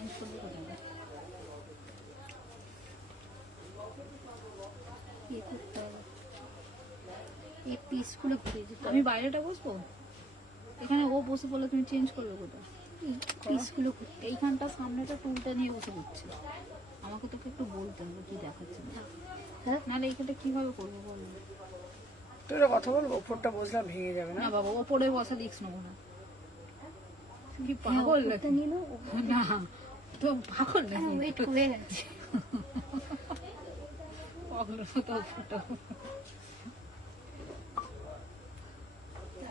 Change করবো কোথায়? এই পিসগুলো ঘুরে যেতে আমি বাইরেটা বসবো, এখানে ও বসে বলে তুমি চেঞ্জ করবে কোথায়? পিসগুলো এইখানটা সামনেটা টুলটা নিয়ে বসে দিচ্ছে, আমাকে তোকে একটু বলতে হবে কি দেখাচ্ছে না। হ্যাঁ, নাহলে এইখানটা কিভাবে করবো বলো? তুই কথা বলবো, ওপরটা বসলাম ভেঙে যাবে না? না বাবা, ওপরে বসা দিস না মনে কি পাগল নিল না তো, পাগল না ওয়েট করে আছে পাগলের মতো ফটো।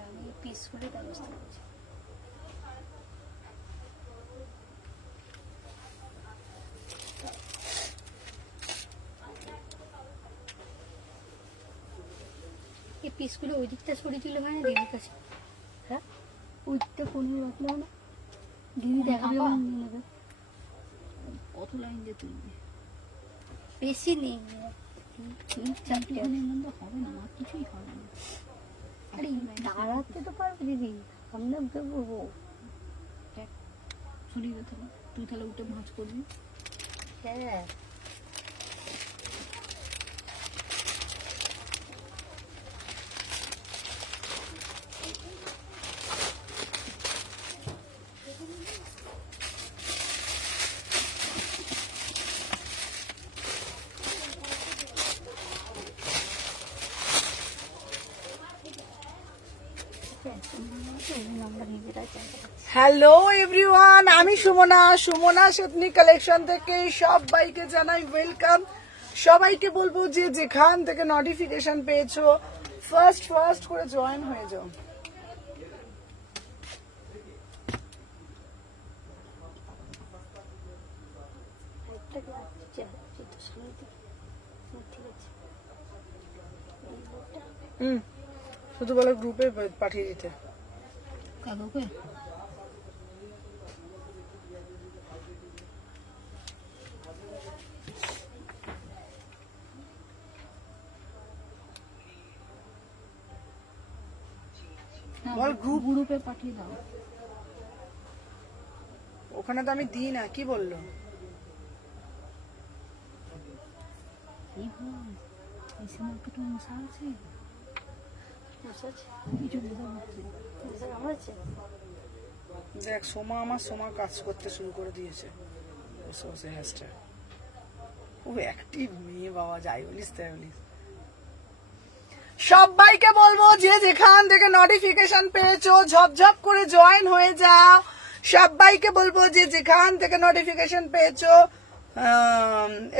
আমি পিসগুলো ব্যবস্থা করছি। এই পিসগুলো ওই দিকটা সরিয়ে দিলে হয় না দিদির কাছে? হ্যাঁ, ওই দিকটা কোনো রাখলেও না, দিদি দেখাবে নেবে। কত লাইন দিয়ে তুলবি? বেশি নেই, চারটিখানের মধ্যে হবে না, আমার কিছুই হবে না। আরে দাঁড়াতে তো পারবে দিদি, আমরা দেবো। সরিয়ে দে তাহলে, তুই তাহলে উঠে ভাঁজ করবি। হ্যাঁ, হ্যালো এভরিওয়ান, আমি সুমনা, সুমনা সতনি কালেকশন থেকে সবাইকে জানাই ওয়েলকাম। সবাইকে বলবো যে যেখান থেকে নোটিফিকেশন পেয়েছো ফার্স্ট করে জয়েন হয়ে যাও। শুধু বলো গ্রুপে পাঠিয়ে দিতে। কাকুকে বল গ্রুপে পাঠিয়ে দাও। ওখানে তো আমি দিই না, কি বললো? দেখ সোমা কাজ করতে শুরু করে দিয়েছে বসে বসে হ্যাশট্যাগ। ও অ্যাক্টিভ মেয়ে বাবা, যাই বলিস তাই বলিস। সবাইকে বলবো যে যেখান থেকে নোটিফিকেশন পেয়েছো ঝপঝপ করে জয়েন হয়ে যাও। সবাইকে বলবো যে যেখান থেকে নোটিফিকেশন পেয়েছো,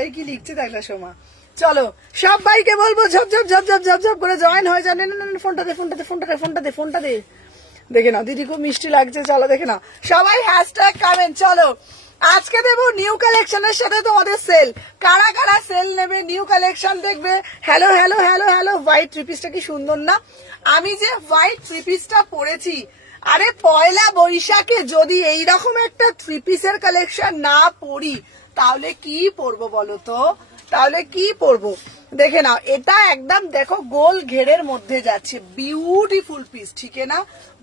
এই কি লিখছে দেখলা সোমা, চলো সবাইকে বলবো ঝপঝপ করে জয়েন হয়ে যাও। ফোনটা দে দেখে নাও, দিদি খুব মিষ্টি লাগছে, চলো দেখে নাও সবাই হ্যাশট্যাগ কমেন্ট। চলো আজকে দেবো নিউ কালেকশনের সাথে তোমাদের সেল। কারা কারা সেল নেবে, নিউ কালেকশন দেখবে। Hello hello hello hello, white three পিসটা কি সুন্দর না? আমি যে হোয়াইট থ্রি পিসটা পরেছি, আরে পয়লা বৈশাখে যদি এইরকম একটা থ্রি পিসের কালেকশন না পরি তাহলে কি পরবো বলো তো? তাহলে কি পরবো? দেখে নাও, এটা একদম দেখো গোল ঘেরের মধ্যে যাচ্ছে, বিউটিফুল পিস, ঠিক না?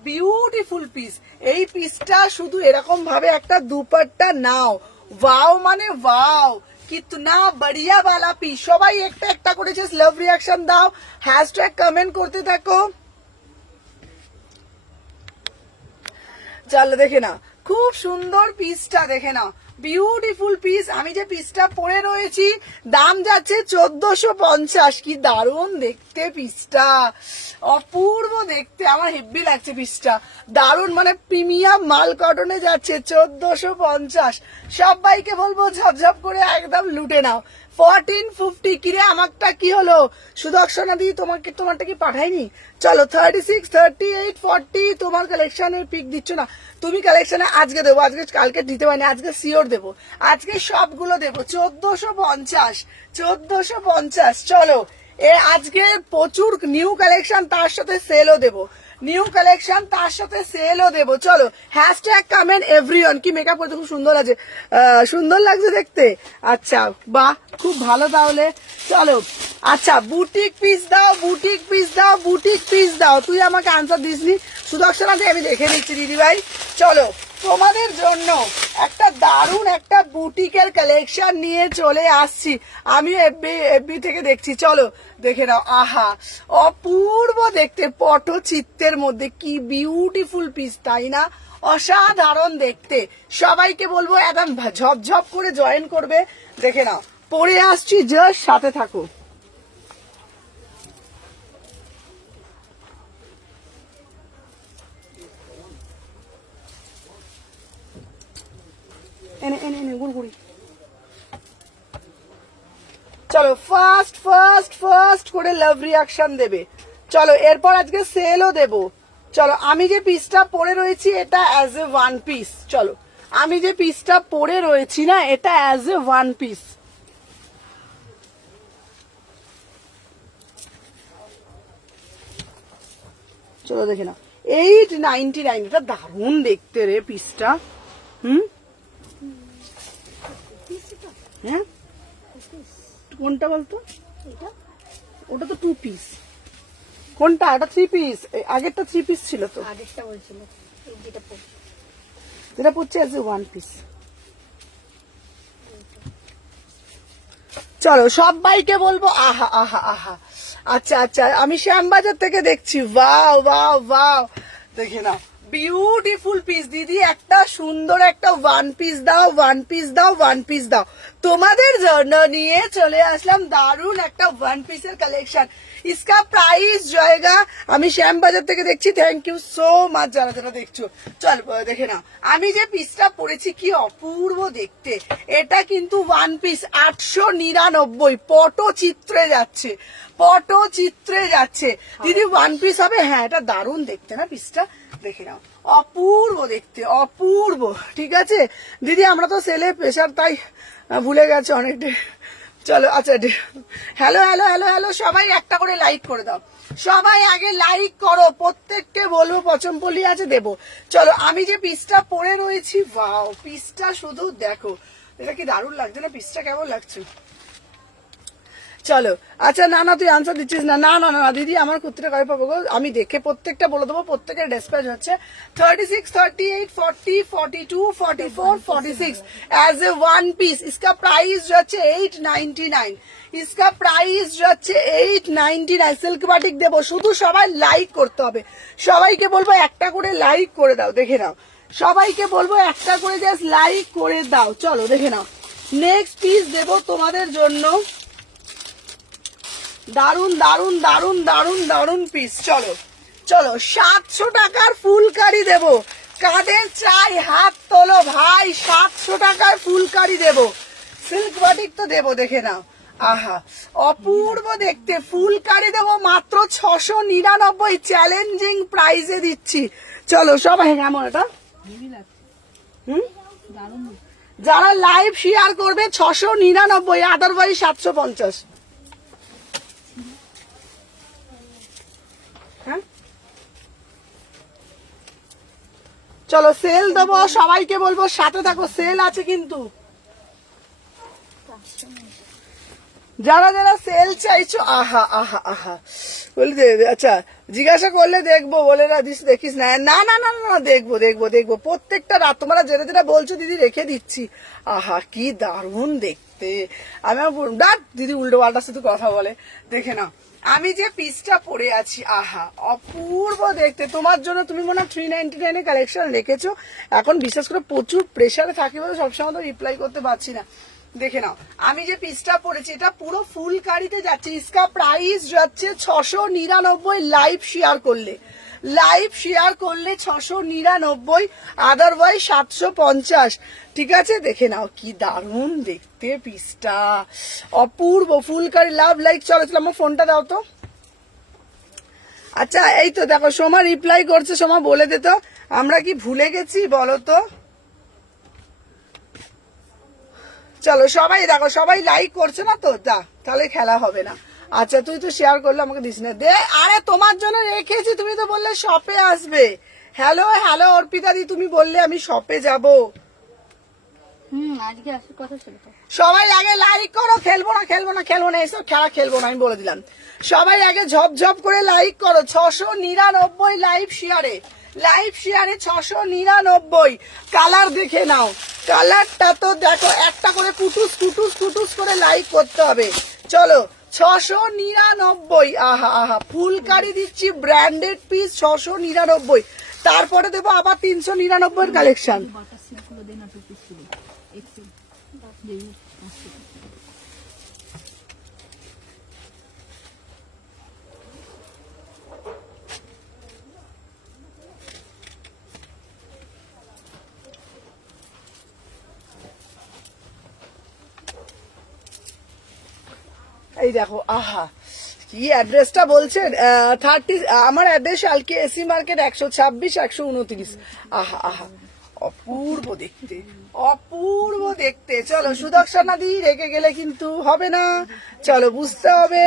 Beautiful piece. এই পিসটা শুধু এরকম ভাবে একটা দুপাট্টা নাও, ওয়াও মানে ওয়াও, কিতনা বড়িয়া वाला পিস। সবাই একটা একটা করেছে, লাভ রিয়াকশন দাও, হ্যাশট্যাগ কমেন্ট করতে থাকো। চলো দেখে না, খুব সুন্দর পিসটা দেখে না, বিউটিফুল পিস। আমি যে পিসটা পরে রয়েছি দাম যাচ্ছে 1450। কি দারুণ দেখতে পিসটা, অপূর্ব দেখতে, আমার হেব্বি লাগছে পিসটা, দারুণ, মানে প্রিমিয়াম মাল কটনে যাচ্ছে 1450। সবাইকে বলবো ঝপঝপ করে একদম লুটে নাও। 1450 কিরে আমারটা কি হলো? সুদর্শনা দি তোমারটা কি পাঠাইনি? চলো 36, 38, 40 তোমার কালেকশনের পিক দিচ্ছ না তুমি। কালেকশনে আজকে দেবো, আজকে কালকে দিতে পারিনি, আজকে সিওর দেবো, আজকে সবগুলো দেবো 1450। চলো আজকে প্রচুর নিউ কালেকশন, তার সাথে সেলও দেবো, নিউ কালেকশন তার সাথে সেলও দেবো। চলো হ্যাশট্যাগ কমেন্ট এভরিওয়ান। কি মেকআপ করতে খুব সুন্দর লাগছে, সুন্দর লাগছে দেখতে। আচ্ছা বাহ, খুব ভালো তাহলে। চলো আচ্ছা, বুটিক পিস দাও, বুটিক পিস দাও, বুটিক পিস দাও। তুই আমাকে আনসার দিসনি সুদর্শনা, আমি দেখে নিচ্ছি দিদি ভাই। চলো তোমাদের জন্য একটা দারুণ একটা বুটিকের কালেকশন নিয়ে চলে আসছি। আমি এফবি থেকে দেখছি, চলো দেখে নাও। আহা, অপূর্ব দেখতে, পটচিত্রের মধ্যে কি বিউটিফুল পিস, তাই না? অসাধারণ দেখতে। সবাইকে বলবো একদম ঝপঝপ করে জয়েন করবে। দেখে নাও, পরে আসছি, জাস্ট সাথে থাকো। এনে এনে এনে গুড়গুড়ি। চলো ফার্স্ট ফার্স্ট ফার্স্ট করে লাভ রিয়াকশন দেবে। চলো এরপর আজকে সেলও দেব। চলো আমি যে পিসটা পরে রয়েছি এটা অ্যাজ এ ওয়ান পিস। চলো আমি যে পিসটা পরে রয়েছি না, এটা অ্যাজ এ ওয়ান পিস। চলো দেখে না, 899। এটা দারুণ দেখতে রে পিসটা। হ্যাঁ কোনটা বলতো? ওটা তো 2 পিস। কোনটা? এটা 3 পিস। আগেরটা 3 পিস ছিল তো। আগেরটা বলছিল যেটা পড়ছে আছে 1 পিস। চলো সবাইকে বলবো আহা আহা আহা। আচ্ছা আচ্ছা, আমি শ্যামবাজার থেকে দেখছি। ওয়াও ওয়াও ওয়াও, দেখে না, বিউটিফুল পিস। দিদি একটা সুন্দর একটা ওয়ান পিস দাও, ওয়ান পিস দাও, ওয়ান পিস দাও। তোমাদের জন্য নিয়ে চলে আসলাম দারুণ একটা ওয়ান পিসের কালেকশন। इसका प्राइस जाएगा, আমি শ্যামবাজার থেকে দেখছি। থ্যাংক ইউ সো মাচ যারা যারা দেখছো। চল দেখে না, আমি যে পিসটা পরেছি কি অপূর্ব দেখতে। এটা কিন্তু ওয়ান পিস 899, পটচিত্রে যাচ্ছে, পটচিত্রে যাচ্ছে। দিদি ওয়ান পিস হবে? হ্যাঁ, এটা দারুণ দেখতে না পিসটা, দেখে নাও, অপূর্ব দেখতে, অপূর্ব। ঠিক আছে দিদি, আমরা তো সেলে প্রেশার, তাই ভুলে গেছে অনেকটা। চলো আচ্ছা, হ্যালো হ্যালো হ্যালো হ্যালো, সবাই একটা করে লাইক করে দাও। সবাই আগে লাইক করো, প্রত্যেককে বলবো পচমপল্লি আছে দেবো। চলো আমি যে পিসটা পরে রয়েছি, ওয়াও পিসটা শুধু দেখো, এটা কি দারুণ লাগছে না? পিসটা কেমন লাগছে? চলো আচ্ছা, না না তুই আনসার দিচ্ছিস না। না না না দিদি, আমার কুত্তিটা কবে পাবো গো? আমি দেখে প্রত্যেকটা বলে দেবো। প্রত্যেকের ডিসপ্যাচ হচ্ছে 36, 38, 40, 42, 44, 46 एज ए वन पीस। इसका प्राइस जो হচ্ছে 899। इसका प्राइस जो হচ্ছে 899। সিল্ক বাটিক দেবো, শুধু সবাই লাইক করতে হবে। সবাইকে বলবো একটা করে লাইক করে দাও, দেখে নাও। সবাইকে বলবো একটা করে জাস্ট লাইক করে দাও। চলো দেখে নাও, নেক্সট পিস দেবো তোমাদের জন্য। দারুন দারুন দারুন দারুন দারুন পিস। চলো চলো, 700 টাকার ফুলকারি দেব। কাদের চাই হাত তোলো ভাই, 700 টাকার ফুলকারি দেব। সিল্ক বাটিক তো দেবো, দেখে নাও। আহা, অপূর্ব দেখতে ফুলকারি দেবো মাত্র 699, চ্যালেঞ্জিং প্রাইসে দিচ্ছি। চলো সবাই, কেমন এটা? যারা লাইভ শেয়ার করবে 699, আদারওয়াইজ 750। চলো সেল দেবো, সবাইকে বলবো সাথে থাকো, সেল আছে কিন্তু। যারা যারা সেল চাইছো, আহা আহা আহা বলি আচ্ছা জিজ্ঞাসা করলে দেখবো, বলে না দিস দেখিস না। না না না না, দেখবো দেখবো দেখবো প্রত্যেকটা রাত। তোমরা যেটা যেটা বলছো দিদি রেখে দিচ্ছি। আহা কি দারুণ দেখতে। আমি ডাক দিদি উল্টো পাল্টা শুধু কথা বলে। দেখে না, আমি যে পিসটা পরে আছি, আহা অপূর্ব দেখতে। তোমার জন্য তুমি মনে হয় 399 কালেকশন রেখেছো। এখন বিশেষ করে প্রচুর প্রেশারে থাকি বলে সবসময় তো রিপ্লাই করতে পারছি না। দেখে নাও, আমি যে পিসটা পরেছি এটা পুরো ফুলকারিতে যাচ্ছে। इसका প্রাইস যাচ্ছে 699, লাইভ শেয়ার করলে। লাইভ শেয়ার করলে 699, আদারওয়াইজ 750। ঠিক আছে, দেখে নাও কি দারুণ দেখতে পিসটা, অপূর্ব ফুলকারি। Love like. চলো চলো, আমার ফোনটা দাও তো। আচ্ছা এই তো দেখো, সোমা রিপ্লাই করছে। সোমা বলে দে তো, আমরা কি ভুলে গেছি বলো তো? চলো সবাই দেখো, সবাই লাইক করছে না তো, তাহলে খেলা হবে না। আচ্ছা তুই তো শেয়ার করলে, আমাকে দিস না দে। আরে তোমার জন্য রেখেছি, তুমি তো বললে শপে আসবে। হ্যালো হ্যালো অর্পিতা দি, তুমি বললে আমি শপে যাব। আজকে আসার কথা ছিল তো। সবাই আগে লাইক করো। খেলবো না খেলবো না খেলবো না, এসব খেলা খেলবো না, আমি বলে দিলাম। সবাই আগে ঝপ ঝপ করে লাইক করো। 699 লাইভ শেয়ারে। লাইভ শেয়ারে 699। কালার দেখে নাও, কালারটা তো দেখো, একটা করে কুটুস কুটুস কুটুস করে লাইক করতে হবে। চলো 699। আহা আহা, ফুলকারি দিচ্ছি ব্র্যান্ডেড পিস 699। তারপরে দেবো আবার 399 কালেকশন। বাটার সিল্কগুলো দে না, টু পিসগুলো এক্সেল দেবো 500 টাকা। এই দেখো, আহা কি অ্যাড্রেসটা বলছেন, 30, আমার অ্যাড্রেস আলকে এসি মার্কেট 126 129। আহা আহা, অপূর্ব দেখতে, অপূর্ব দেখতে। চলো সুদর্শনা দি, রেখে গেলে কিন্তু হবে না, চলো বুঝতে হবে।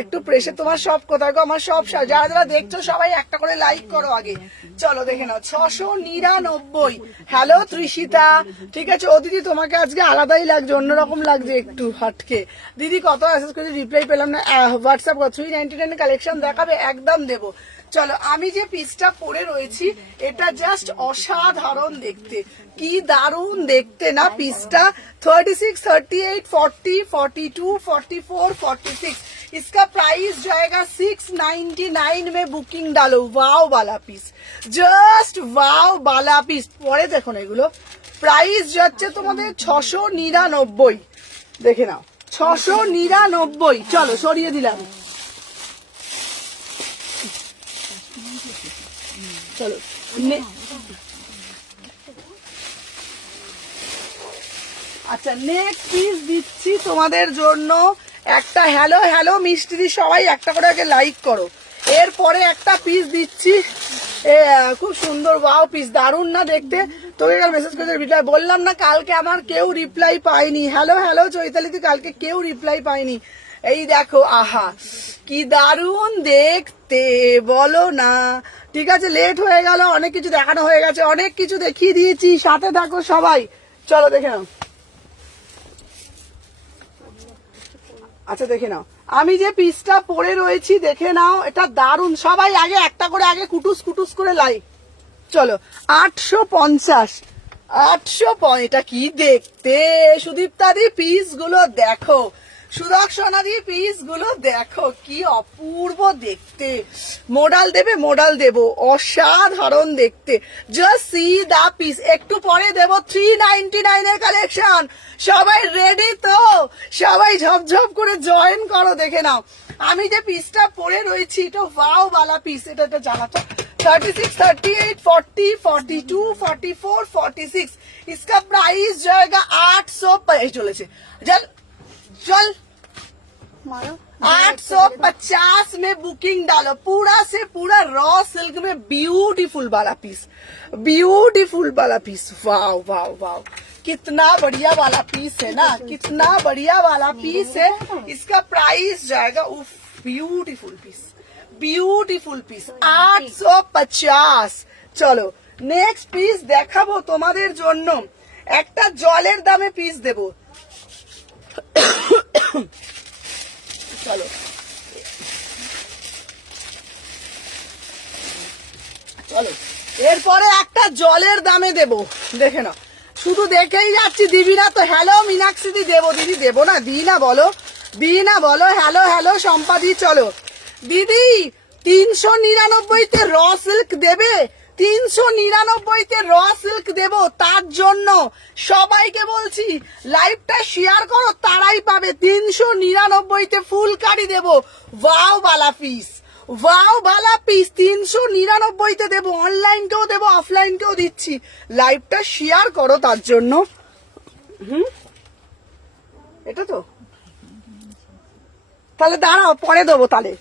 একটু প্রেশে, তোমার সব কোথায় গো, আমার সব যারা যারা দেখছো সবাই একটা করে লাইক করো আগে। চলো দেখে নাও 699। হ্যালো ত্রিশিতা, ঠিক আছে। ও দিদি তোমাকে আজকে আলাদাই লাগছে, অন্যরকম লাগছে একটু হাটকে। দিদি কত মেসেজ করে রিপ্লাই পেলাম না, হোয়াটসঅ্যাপ 399 কালেকশন দেখাবে, একদম দেবো। চলো আমি যে পিসটা পরে রয়েছি এটা জাস্ট অসাধারণ দেখতে, কি দারুণ দেখতে না পিসটা। 36, 38, 40, 42, 44, 46। इसका प्राइस जाएगा 699 में। बुकिंग डालो। वाओ वाला पिस, জাস্ট ওয়াও বালা পিস। পরে দেখো না, এগুলো প্রাইস যাচ্ছে তোমাদের 699। দেখে নাও 699। চলো সরিয়ে দিলাম। চলো আচ্ছা, নেক্সট পিস দিচ্ছি তোমাদের জন্য একটা। হ্যালো হ্যালো মিষ্টি, সবাই একটা করে আগে লাইক করো। এরপরে একটা পিস দিচ্ছি, খুব সুন্দর ওয়াও পিস, দারুণ না দেখতে। তোকে কাল মেসেজ করে রিপ্লাই বললাম না, কালকে আমার কেউ রিপ্লাই পায়নি। হ্যালো হ্যালো চৈতালিতে, কালকে কেউ রিপ্লাই পায়নি। এই দেখো, আহা কি দারুণ দেখতে, বলো না। ঠিক আছে, লেট হয়ে গেল, অনেক কিছু দেখানো হয়ে গেছে, অনেক কিছু দেখিয়ে দিয়েছি, সাথে থাকো সবাই। চলো দেখে নাও। আচ্ছা দেখে নাও, আমি যে পিসটা পরে রয়েছি দেখে নাও, এটা দারুণ। সবাই আগে একটা করে আগে কুটুস কুটুস করে লাইক। চলো 850, 800। এটা কি দেখতে, সুদীপ্তাদি পিস গুলো দেখো, সুদর্শনাদি পিস গুলো দেখো, কি অপূর্ব দেখতে। মোডাল দেবে, মোডাল দেবো, অসাধারণ দেখতে। জাস্ট সি দা পিস। একটু পরে দেবো 399 এর কালেকশন। সবাই রেডি তো? সবাই ঝপঝপ করে জয়েন করো। দেখে নাও আমি যে পিসটা পরে রয়েছি, এটা ওয়াও বালা পিস। এটা জানাতো 36, 38, 40, 42, 44, 46। इसका प्राइस जाएगा 850 চলেছে। चल चल 850 में बुकिंग डालो। पूरा से पूरा रॉ सिल्क में ब्यूटीफुल वाला पीस, ब्यूटीफुल वाला पीस। वाओ वाओ वाओ, कितना बढ़िया वाला पीस है ना, कितना बढ़िया वाला पीस है। इसका प्राइस जाएगा, उफ ब्यूटीफुल पीस, ब्यूटीफुल পিস 850। চলো নেক্সট পিস দেখাবো তোমাদের জন্য। একটা জলের দামে পিস দেবো। চলো চলো এরপরে একটা জলের দামে দেবো। দেখে নাও, শুধু দেখেই যাচ্ছি, দিবি না তো? হ্যালো মীনাক্ষী দি, দেবো দিদি, দেবো না? দিই না বলো, দিই না বলো? হ্যালো হ্যালো সম্পাদি। চলো দিদি 399-তে র সিল্ক দেবে, 399-তে র সিল্ক দেবো। তার জন্য সবাইকে বলছি লাইভটা শেয়ার করো, তারাই পাবে। 399-তে ফুলকারি দেবো, ওয়াও বালা পিস, ওয়াও বালা পিস 399-তে দেবো। অনলাইনকেও দেবো, অফলাইনকেও দিচ্ছি। লাইভটা শেয়ার করো তার জন্য। এটা তো তাহলে দাঁড়াও, পরে দেবো। তাহলে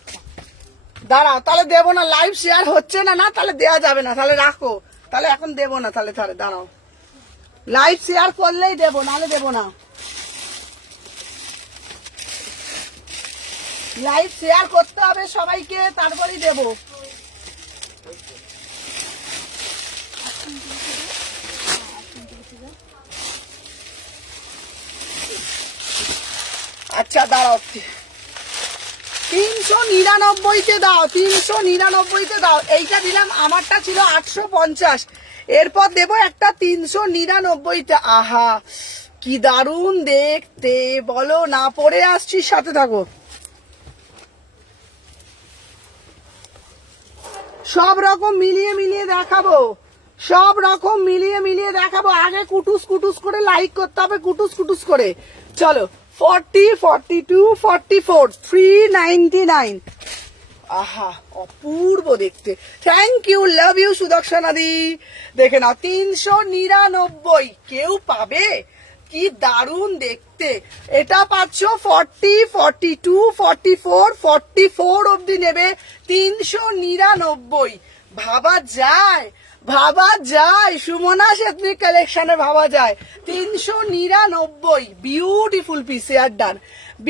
দাঁড়াও, তাহলে দেবো না। লাইভ শেয়ার হচ্ছে না, না তাহলে দেওয়া যাবে না। তাহলে রাখো, তাহলে এখন দেবো না। তাহলে তাহলে দাঁড়াও, লাইভ শেয়ার করলেই দেবো, নাহলে দেবো না। লাইভ শেয়ার করতে হবে সবাইকে, তারপরেই দেবো। আচ্ছা দাঁড়াও, 399-তে দাও, 399-তে দাও। এইটা দিলাম, আমারটা ছিল 850, এরপর দেবো একটা 399-তে। আহা কি দারুণ দেখতে, বলো না। পরে আসছি, সাথে থাকো। সব রকম মিলিয়ে মিলিয়ে দেখাবো, সব রকম মিলিয়ে মিলিয়ে দেখাবো। আগে কুটুস কুটুস করে লাইক করতে হবে, কুটুস কুটুস করে। চলো 40, 42, 44, 399। আহা অপূর্ব দেখতে। থ্যাংক ইউ, লাভ ইউ সুদর্শনা দি। দেখে নাও 399, কেউ পাবে? কি দারুণ দেখতে। এটা পাচ্ছ 40, 42, 44, 44 অব্দি নেবে 399। ভাবা যায়, ভাবা যায়, সুমনা এথনিক কালেকশনে ভাবা যায়। 399, বিউটিফুল পিস, এয়ার ডান,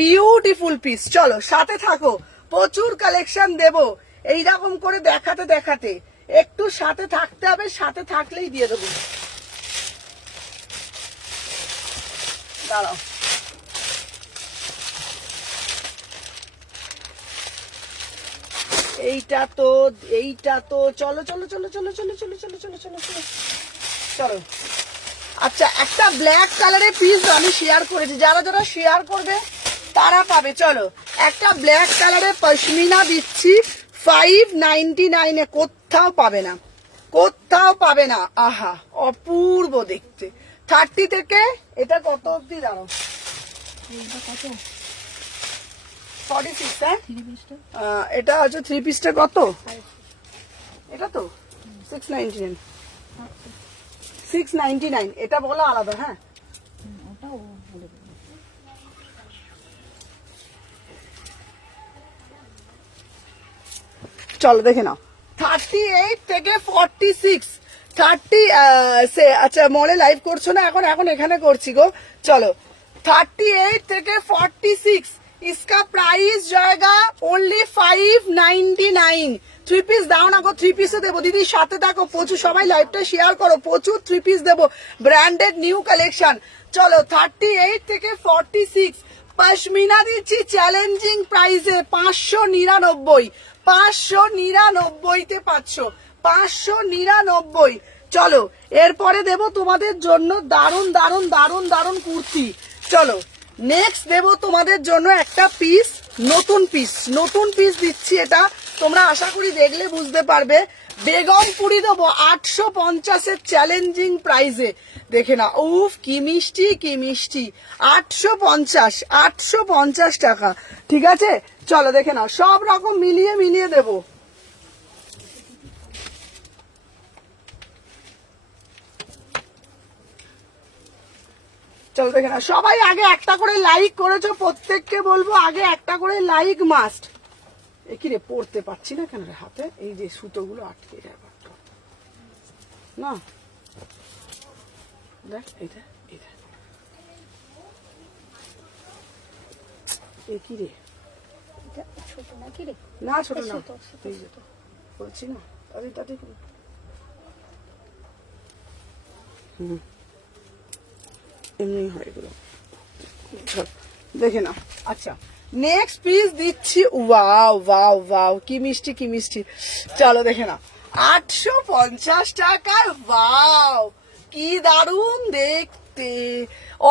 বিউটিফুল পিস। চলো সাথে থাকো, প্রচুর কালেকশন দেব এইরকম করে দেখাতে দেখাতে। একটু সাথে থাকতে হবে, সাথে থাকলেই দিয়ে দেবো। দাঁড়াও, এইটা তো, এইটা তো, চলো চলো চলো চলো চলো চলো চলো চলো চলো চলো চলো। আচ্ছা, একটা ব্ল্যাক কালারের পিস আমি শেয়ার করেছি, যারা যারা শেয়ার করবে তারা পাবে। চলো, একটা ব্ল্যাক কালারের পশমিনা দিচ্ছি 599-এ, কোথাও পাবে না, কোথাও পাবে না। আহা অপূর্ব দেখতে। 30 থেকে এটা কত অব্দি? দাঁড়াও, এইটা কত? 46, হ্যাঁ 3 পিসটা এটা হচ্ছে 3 পিসটা কত? এটা তো 699, 699। এটা বলা আলাদা, হ্যাঁ। ওটা ও বলে দেবে। চলো দেখে নাও, 38 থেকে 46, 30 আচ্ছা মলে লাইভ করছো না এখন? এখন এখানে করছি গো। চলো 38 থেকে 46, इसका प्राइस जाएगा ओनली 599। 3 পিস দাও না গো, 3 পিসে দেবো দিদি, সাথে থাকো। প্রচুর সবাই লাইভটা শেয়ার করো, প্রচুর 3 পিস দেবো, ব্র্যান্ডেড নিউ কালেকশন। চলো 38 থেকে 46 পশমিনা দিচ্ছি চ্যালেঞ্জিং প্রাইসে 599, 599-তে পাচ্ছ, 599। চলো এরপরে দেবো তোমাদের জন্য দারুন দারুন দারুন দারুন কুর্তি। চলো নেক্সট দেবো তোমাদের জন্য একটা পিস, নতুন পিস, নতুন পিস দিচ্ছি। এটা তোমরা আশা করি দেখলে বুঝতে পারবে। বেগমপুরি দেবো 850-এর চ্যালেঞ্জিং প্রাইসে। দেখে না, উফ কি মিষ্টি, কি মিষ্টি। 850, 850 টাকা, ঠিক আছে। চলো দেখে নাও, সব রকম মিলিয়ে মিলিয়ে দেবো। চলো দেখে নাও, সবাই আগে একটা করে লাইক করেছো, প্রত্যেককে বলবো আগে একটা করে লাইক মাস্ট। এ কি রে, পড়তে পারছি না কেন রে হাতে, এই যে সুতোগুলো আটকে যায় না। দেখ এইটা, এইটা এ কি রে, এটা ছোট নাকি রে? না ছোট না, ছোট, ছোট, এই যে ছোট। বলছি না, তাদের তাদের এমনি হয় এগুলো। দেখে না। আচ্ছা নেক্সট পিস দিচ্ছি, ওয়াও ওয়াও ওয়াও, কি মিষ্টি কি মিষ্টি। চলো দেখে না, 850 টাকার, ওয়াও কি দারুণ দেখতে,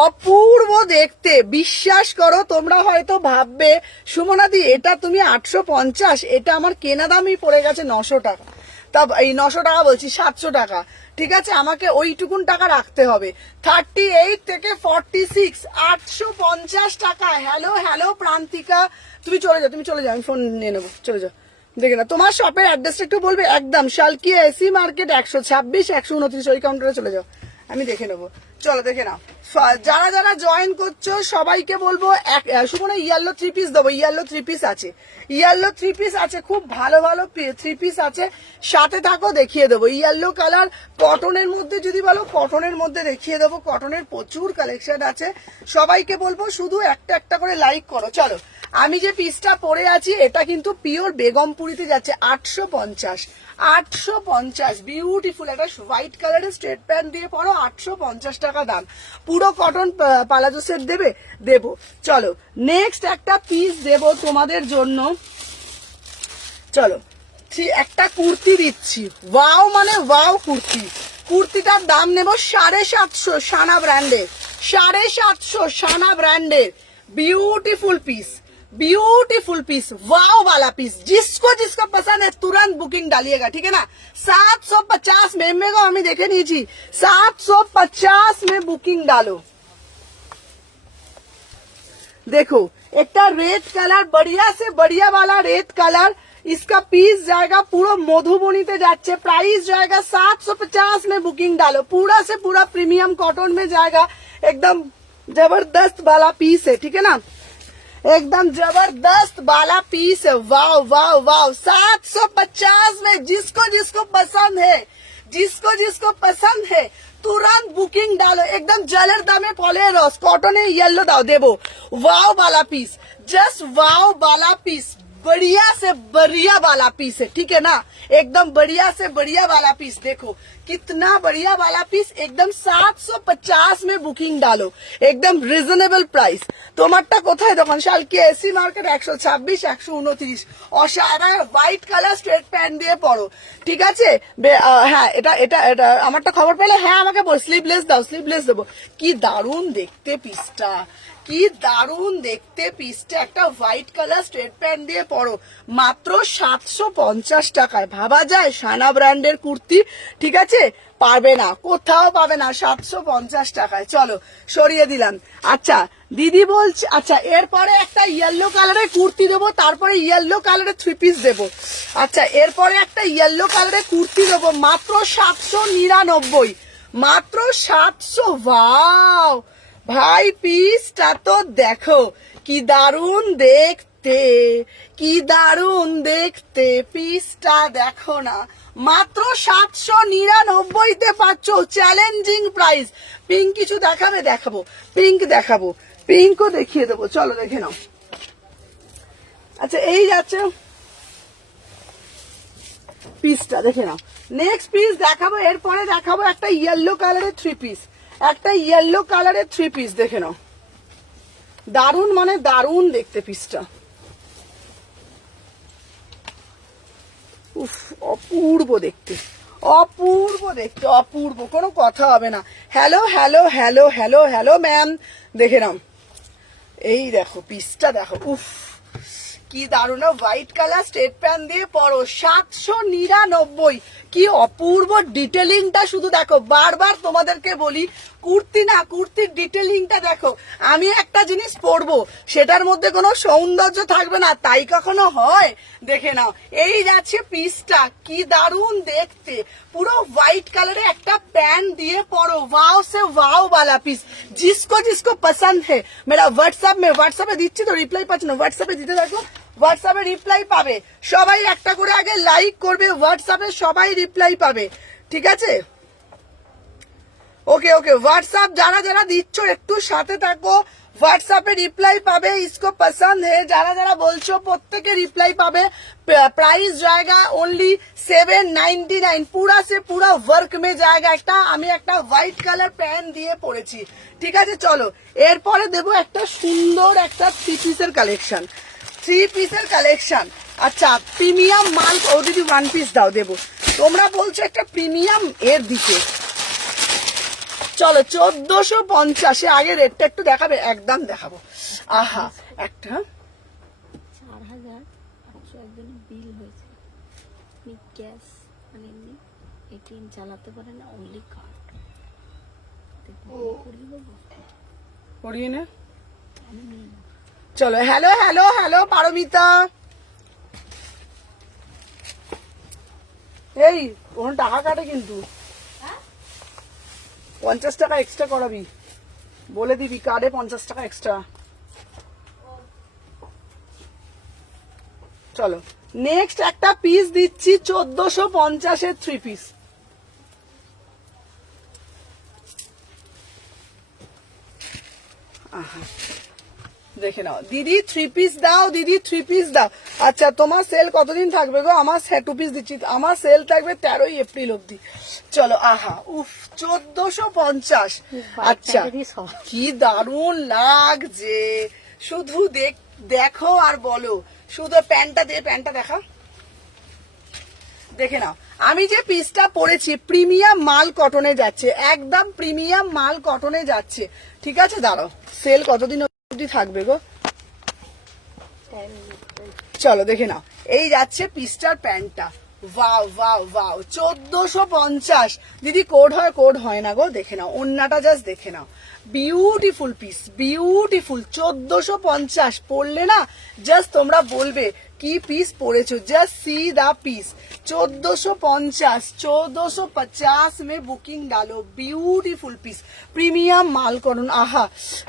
অপূর্ব দেখতে। বিশ্বাস করো, তোমরা হয়তো ভাববে সুমনাদি এটা তুমি 850, এটা আমার কেনা দামই পড়ে গেছে 900 টাকা। তা এই 900 টাকা বলছি, 700 টাকা, ঠিক আছে। আমাকে ওইটুকুন টাকা রাখতে হবে। 38 থেকে 46, 850 টাকা। হ্যালো হ্যালো প্রান্তিকা, তুমি চলে যাও, তুমি চলে যাও, আমি ফোন নিয়ে নেবো, চলে যাও। দেখে না, তোমার শপের অ্যাড্রেসটা একটু বলবে? একদম শালকিয়া এসি মার্কেট 126, 129, ওই কাউন্টারে চলে যাও, আমি দেখে নেবো। চলো দেখে নাও, যারা যারা জয়েন করছো সবাইকে বলবো সুমনা ইয়েলো 3 পিস দেবো। ইয়েলো 3 পিস আছে, ইয়েলো 3 পিস আছে, খুব ভালো ভালো 3 পিস আছে, সাথে থাকো দেখিয়ে দেবো। ইয়েলো কালার কটনের মধ্যে যদি বলো, কটনের মধ্যে দেখিয়ে দেবো। কটনের প্রচুর কালেকশন আছে, সবাইকে বলবো শুধু একটা একটা করে লাইক করো। চলো আমি যে পিসটা পরে আছি এটা কিন্তু পিওর বেগমপুরিতে যাচ্ছে 850, 850 বিউটিফুল একটা হোয়াইট কালারের স্ট্রেট প্যান্ট দিয়ে পরো 850 টাকা দাম। পুরো কটন পালাজো সেট দেবে, দেবো। চলো নেক্সট একটা পিস দেবো তোমাদের জন্য। চলো একটা কুর্তি দিচ্ছি, ওয়াও মানে ওয়াও কুর্তি। কুর্তিটার দাম নেব 750 সানা ব্র্যান্ডের, 750 Sana branded beautiful piece, beautiful piece, wow वाला पीस। जिसको जिसको पसंद है तुरंत बुकिंग डालिएगा, ठीक है ना। 750 में को हमें देखे नहीं जी, 750 में बुकिंग डालो। देखो एक रेड कलर, बढ़िया से बढ़िया वाला रेड कलर, इसका पीस जाएगा पूरा मधुबनीते जाচ্ছে, प्राइस जाएगा 750 में बुकिंग डालो। पूरा से पूरा प्रीमियम कॉटन में जाएगा, एकदम जबरदस्त वाला पीस है, ठीक है ना, एकदम जबरदस्त वाला पीस है। वाव वाव वाव 750 में जिसको जिसको पसंद है, जिसको जिसको पसंद है तुरंत बुकिंग डालो। एकदम जलर दामे पले रस कॉटन येलो दाओ देवो। वाव वाला पीस, जस्ट वाव वाला पीस, बढ़िया से बढ़िया वाला पीस है, ठीक है ना, एकदम बढ़िया से बढ़िया वाला पीस। देखो कितना बढ़िया वाला पीस, एकदम 750 में बुकिंग डालो, एकदम रिजनेबल प्राइस। তোমারটা কোথায় দোকান? শালকি এসি মার্কেট 126 129। অসাধারণ হোয়াইট কালার স্ট্রেট প্যান্ট দিয়ে পরো, ঠিক আছে। হ্যাঁ এটা এটা এটা আমারটা খবর পেলে হ্যাঁ আমাকে বল, স্লিভলেস দাও, স্লিভলেস দেবো। কি দারুণ দেখতে পিসটা, কি দারুণ দেখতে পিসটা, একটা হোয়াইট কালার স্ট্রেট প্যান্ট দিয়ে পরো মাত্র 750 টাকায়। ভাবা যায় সানা ব্র্যান্ডের কুর্তি, ঠিক আছে, পারবে না, কোথাও পাবে না 750 টাকায়। চলো সরিয়ে দিলাম। আচ্ছা দিদি বলছে, আচ্ছা এরপরে একটা ইয়েলো কালারের কুর্তি দেবো, তারপরে ইয়েলো কালারের 3 পিস দেবো। আচ্ছা এরপরে একটা ইয়েলো কালারের কুর্তি দেবো মাত্র 799, মাত্র 700। ওয়াও ভাই পিসটা তো দেখো কি দারুণ দেখতে, কি দারুণ দেখতে, পিসটা দেখো না, মাত্র 799 পাচ্ছ, চ্যালেঞ্জিং প্রাইস। পিঙ্ক কিছু দেখাবে? দেখাবো, পিঙ্ক দেখাবো, পিঙ্কও দেখিয়ে দেবো, চলো দেখে নাও। আচ্ছা এই যাচ্ছে পিসটা, দেখে নাও। নেক্সট পিস দেখাবো, এরপরে দেখাবো একটা ইয়েলো কালারের 3 পিস, একটা ইয়েলো কালারের 3 পিস, দেখে নাও। দারুণ মানে দারুণ দেখতে পিসটা, উফ অপূর্ব দেখতে, অপূর্ব দেখতে, অপূর্ব, কোনো কথা হবে না। Hello hello hello hello hello ma'am, দেখে নাও। এই দেখো পিসটা দেখো, উফ কি দারুণ হোয়াইট কালার স্ট্রেট প্যান্ট দিয়ে পরো 799। কি অপূর্ব ডিটেলিংটা শুধু দেখো, বারবার তোমাদেরকে বলি কুর্তি না, কুর্তির ডিটেলিংটা দেখো। আমি একটা জিনিস পরবো সেটার মধ্যে কোনো সৌন্দর্য থাকবে না, তাই কখনো হয়? দেখে নাও এই যাচ্ছে পিসটা, কি দারুণ দেখতে, পুরো হোয়াইট কালারে একটা প্যান্ট দিয়ে পরো। वाओ से वाओ वाला पीस, जिसको जिसको पसंद है मेरा হোয়াটসঅ্যাপে দিচ্ছি তো, রিপ্লাই পাচ্ছ না, হোয়াটসঅ্যাপে দিতে থাকো, হোয়াটসঅ্যাপে রিপ্লাই পাবে সবাই। একটা করে আগে লাইক করবে, হোয়াটসঅ্যাপে সবাই রিপ্লাই পাবে, ঠিক আছে। ওকে ওকে হোয়াটসঅ্যাপ যারা যারা দিচ্ছ একটু সাথে থাকো, হোয়াটসঅ্যাপে রিপ্লাই পাবে। इसको पसंद है যারা যারা বলছো প্রত্যেকে রিপ্লাই পাবে। प्राइस जाएगा ओनली 799, पूरा से पूरा वर्क में जाएगा। একটা আমি একটা হোয়াইট কালার প্যান্ট দিয়ে পরেছি, ঠিক আছে। চলো এরপরে দেবো একটা সুন্দর একটা 3 পিসের কালেকশন, 3 পিসের কালেকশন। আচ্ছা প্রিমিয়াম মাল, ও দিদি 1 পিস দাও, দেবো। তোমরা বলছো একটা প্রিমিয়াম এর দিকে, চলো 1450। আগে রেটটা একটু দেখাবে, একদম দেখাবো। আহা একটা 4800 একজনের বিল হয়েছে, আপনি ক্যাশ আনেননি, এটিএম চালাতে পারেন না, অনলি কার্ড। পড়িয়ে নে। চলো হ্যালো হ্যালো হ্যালো পারমিতা, এই কোন টাকা কাটে কিন্তু 50 টাকা এক্সট্রা করাবি, বলে দিবি কার্ডে 50 টাকা এক্সট্রা। চলো নেক্সট একটা পিস দিচ্ছি 1450 3 পিস। দেখে নাও দিদি 3 পিস দাও, দিদি 3 পিস দাও। আচ্ছা তোমার সেল কতদিন থাকবে গো? আমার 2 পিস দিচ্ছি, আমার সেল থাকবে 13 এপ্রিল অব্দি। চলো আহা উফ 1450। আচ্ছা কি দারুণ লাগছে, শুধু দেখো আর বলো। শুধু প্যান্টটা দিয়ে, প্যান্টটা দেখা, দেখে নাও। আমি যে পিসটা পরেছি প্রিমিয়াম মাল কটনে যাচ্ছে, একদম প্রিমিয়াম মাল কটনে যাচ্ছে, ঠিক আছে? দাঁড়াও সেল কতদিন অবধি থাকবে গো? চলো দেখে নাও, এই যাচ্ছে পিসটার প্যান্টটা। Wow wow wow 1450। দিদি কোড হয় না গো, দেখে নাও ওন্নাটা, জাস্ট দেখে নাও, বিউটিফুল পিস, বিউটিফুল। 1450 পড়লে না জাস্ট তোমরা বলবে কি পিস পরেছো, জাস্ট সি দা পিস। 1450, 1450 में बुकिंग डालो, ब्यूटीफुल पीस, प्रीमियम माल करून। आहा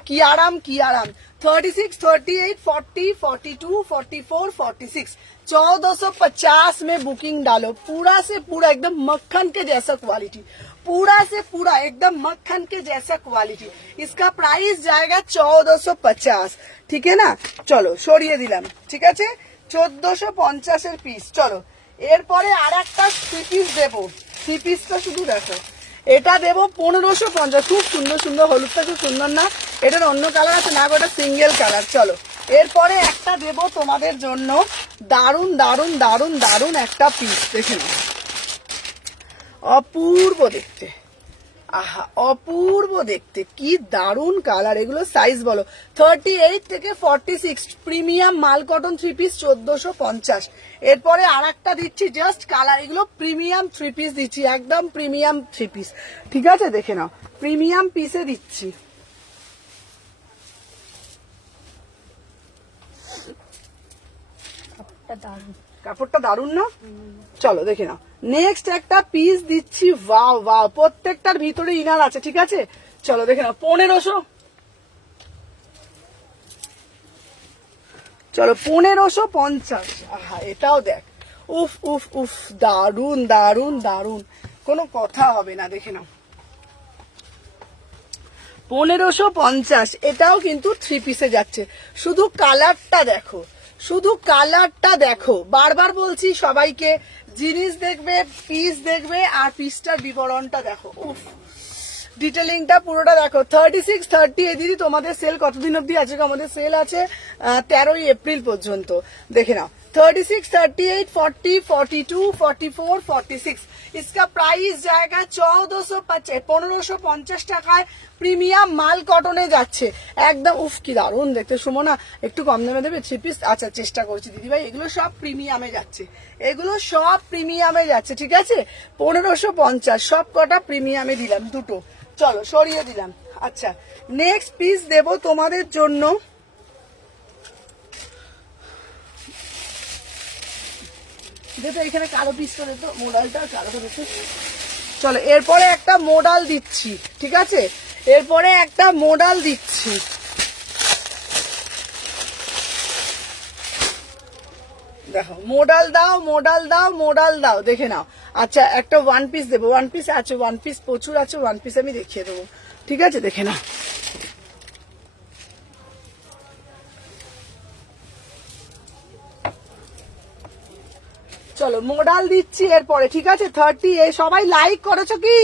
की आराम, की आराम। 36, 38, 40, 42, 44, 46, 1450 में बुकिंग डालो। पूरा से पूरा एकदम मक्खन के जैसा क्वालिटी, पूरा से पूरा एकदम मक्खन के जैसा क्वालिटी। इसका प्राइस जाएगा 1450, ठीक है ना? चलो সরিয়ে দিলাম, ঠিক আছে? 1450 এর পিস। চলো এরপরে আর একটা 3 পিস দেবো। 3 পিসটা শুধু দেখো, এটা দেবো 1550। খুব সুন্দর সুন্দর, হলুদটা খুব সুন্দর না? এটার অন্য কালার আছে না, ওটা সিঙ্গেল কালার। চলো এরপরে একটা দেবো তোমাদের জন্য, দারুন দারুন দারুন দারুন একটা পিস, দেখে নাও, অপূর্ব দেখতে। আহা অপূর্ব দেখতে, কি দারুন কালার। এগুলো সাইজ বলো, 38 থেকে 46, প্রিমিয়াম মাল কটন 3 পিস 1450। এরপরে আর একটা দিচ্ছি জাস্ট কালার, এগুলো প্রিমিয়াম 3 পিস দিচ্ছি, একদম প্রিমিয়াম 3 পিস, ঠিক আছে? দেখে নাও প্রিমিয়াম পিসে দিচ্ছি। কাপড়টা দারুন না? চলো দেখে নাও নেক্সট একটা পিস দিচ্ছি। ওয়াও ওয়াও, প্রত্যেকটার ভিতরে ইনার আছে, ঠিক আছে? চলো দেখে নাও 1500। চলো 1550। আহা এটাও দেখ, উফ উফ উফ, দারুন দারুন দারুন, কোনো কথা হবে না। দেখে নাও 1550, এটাও কিন্তু 3 পিসে যাচ্ছে। শুধু কালারটা দেখো, শুধু কালারটা দেখো। বারবার বলছি সবাইকে, জিনিস দেখবে, পিস দেখবে, আর পিসটার বিবরণটা দেখো। উফ ডিটেলিংটা পুরোটা দেখো। 36, 30 দিদি তোমাদের সেল কতদিন অব্দি আছে? আমাদের সেল আছে 13 এপ্রিল পর্যন্ত। দেখে নাও 36, 38, 40, 42, 44, 46। इसका प्राइस जाएगा 1550 টাকায়। প্রিমিয়াম মাল কটনে যাচ্ছে একদম। উফ কি দারুন দেখতে। সুমনা একটু কম দামে দেবে 3 পিস? আচ্ছা চেষ্টা করছি দিদি ভাই, এগুলো সব প্রিমিয়ামে যাচ্ছে, এগুলো সব প্রিমিয়ামে যাচ্ছে, ঠিক আছে? 1550 সব কটা প্রিমিয়ামে দিলাম, দুটো। চলো সরিয়ে দিলাম। আচ্ছা নেক্সট পিস দেব তোমাদের জন্য, দেখো এখানে কালো পিসটা দিত, মোডালটা কালো দিত। চলো এরপরে একটা মোডাল দিচ্ছি, ঠিক আছে? এরপরে একটা মোডাল দিচ্ছি, দেখো মোডাল দাও, মোডাল দাও, মোডাল দাও, দেখে নাও। আচ্ছা একটা 1 পিস দেবো, 1 পিস আছে, 1 পিস প্রচুর আছে, 1 পিস আমি দেখিয়ে দেবো, ঠিক আছে? দেখে নাও। চলো মোডাল দিচ্ছি এরপরে, ঠিক আছে? 30। সবাই লাইক করেছো কি?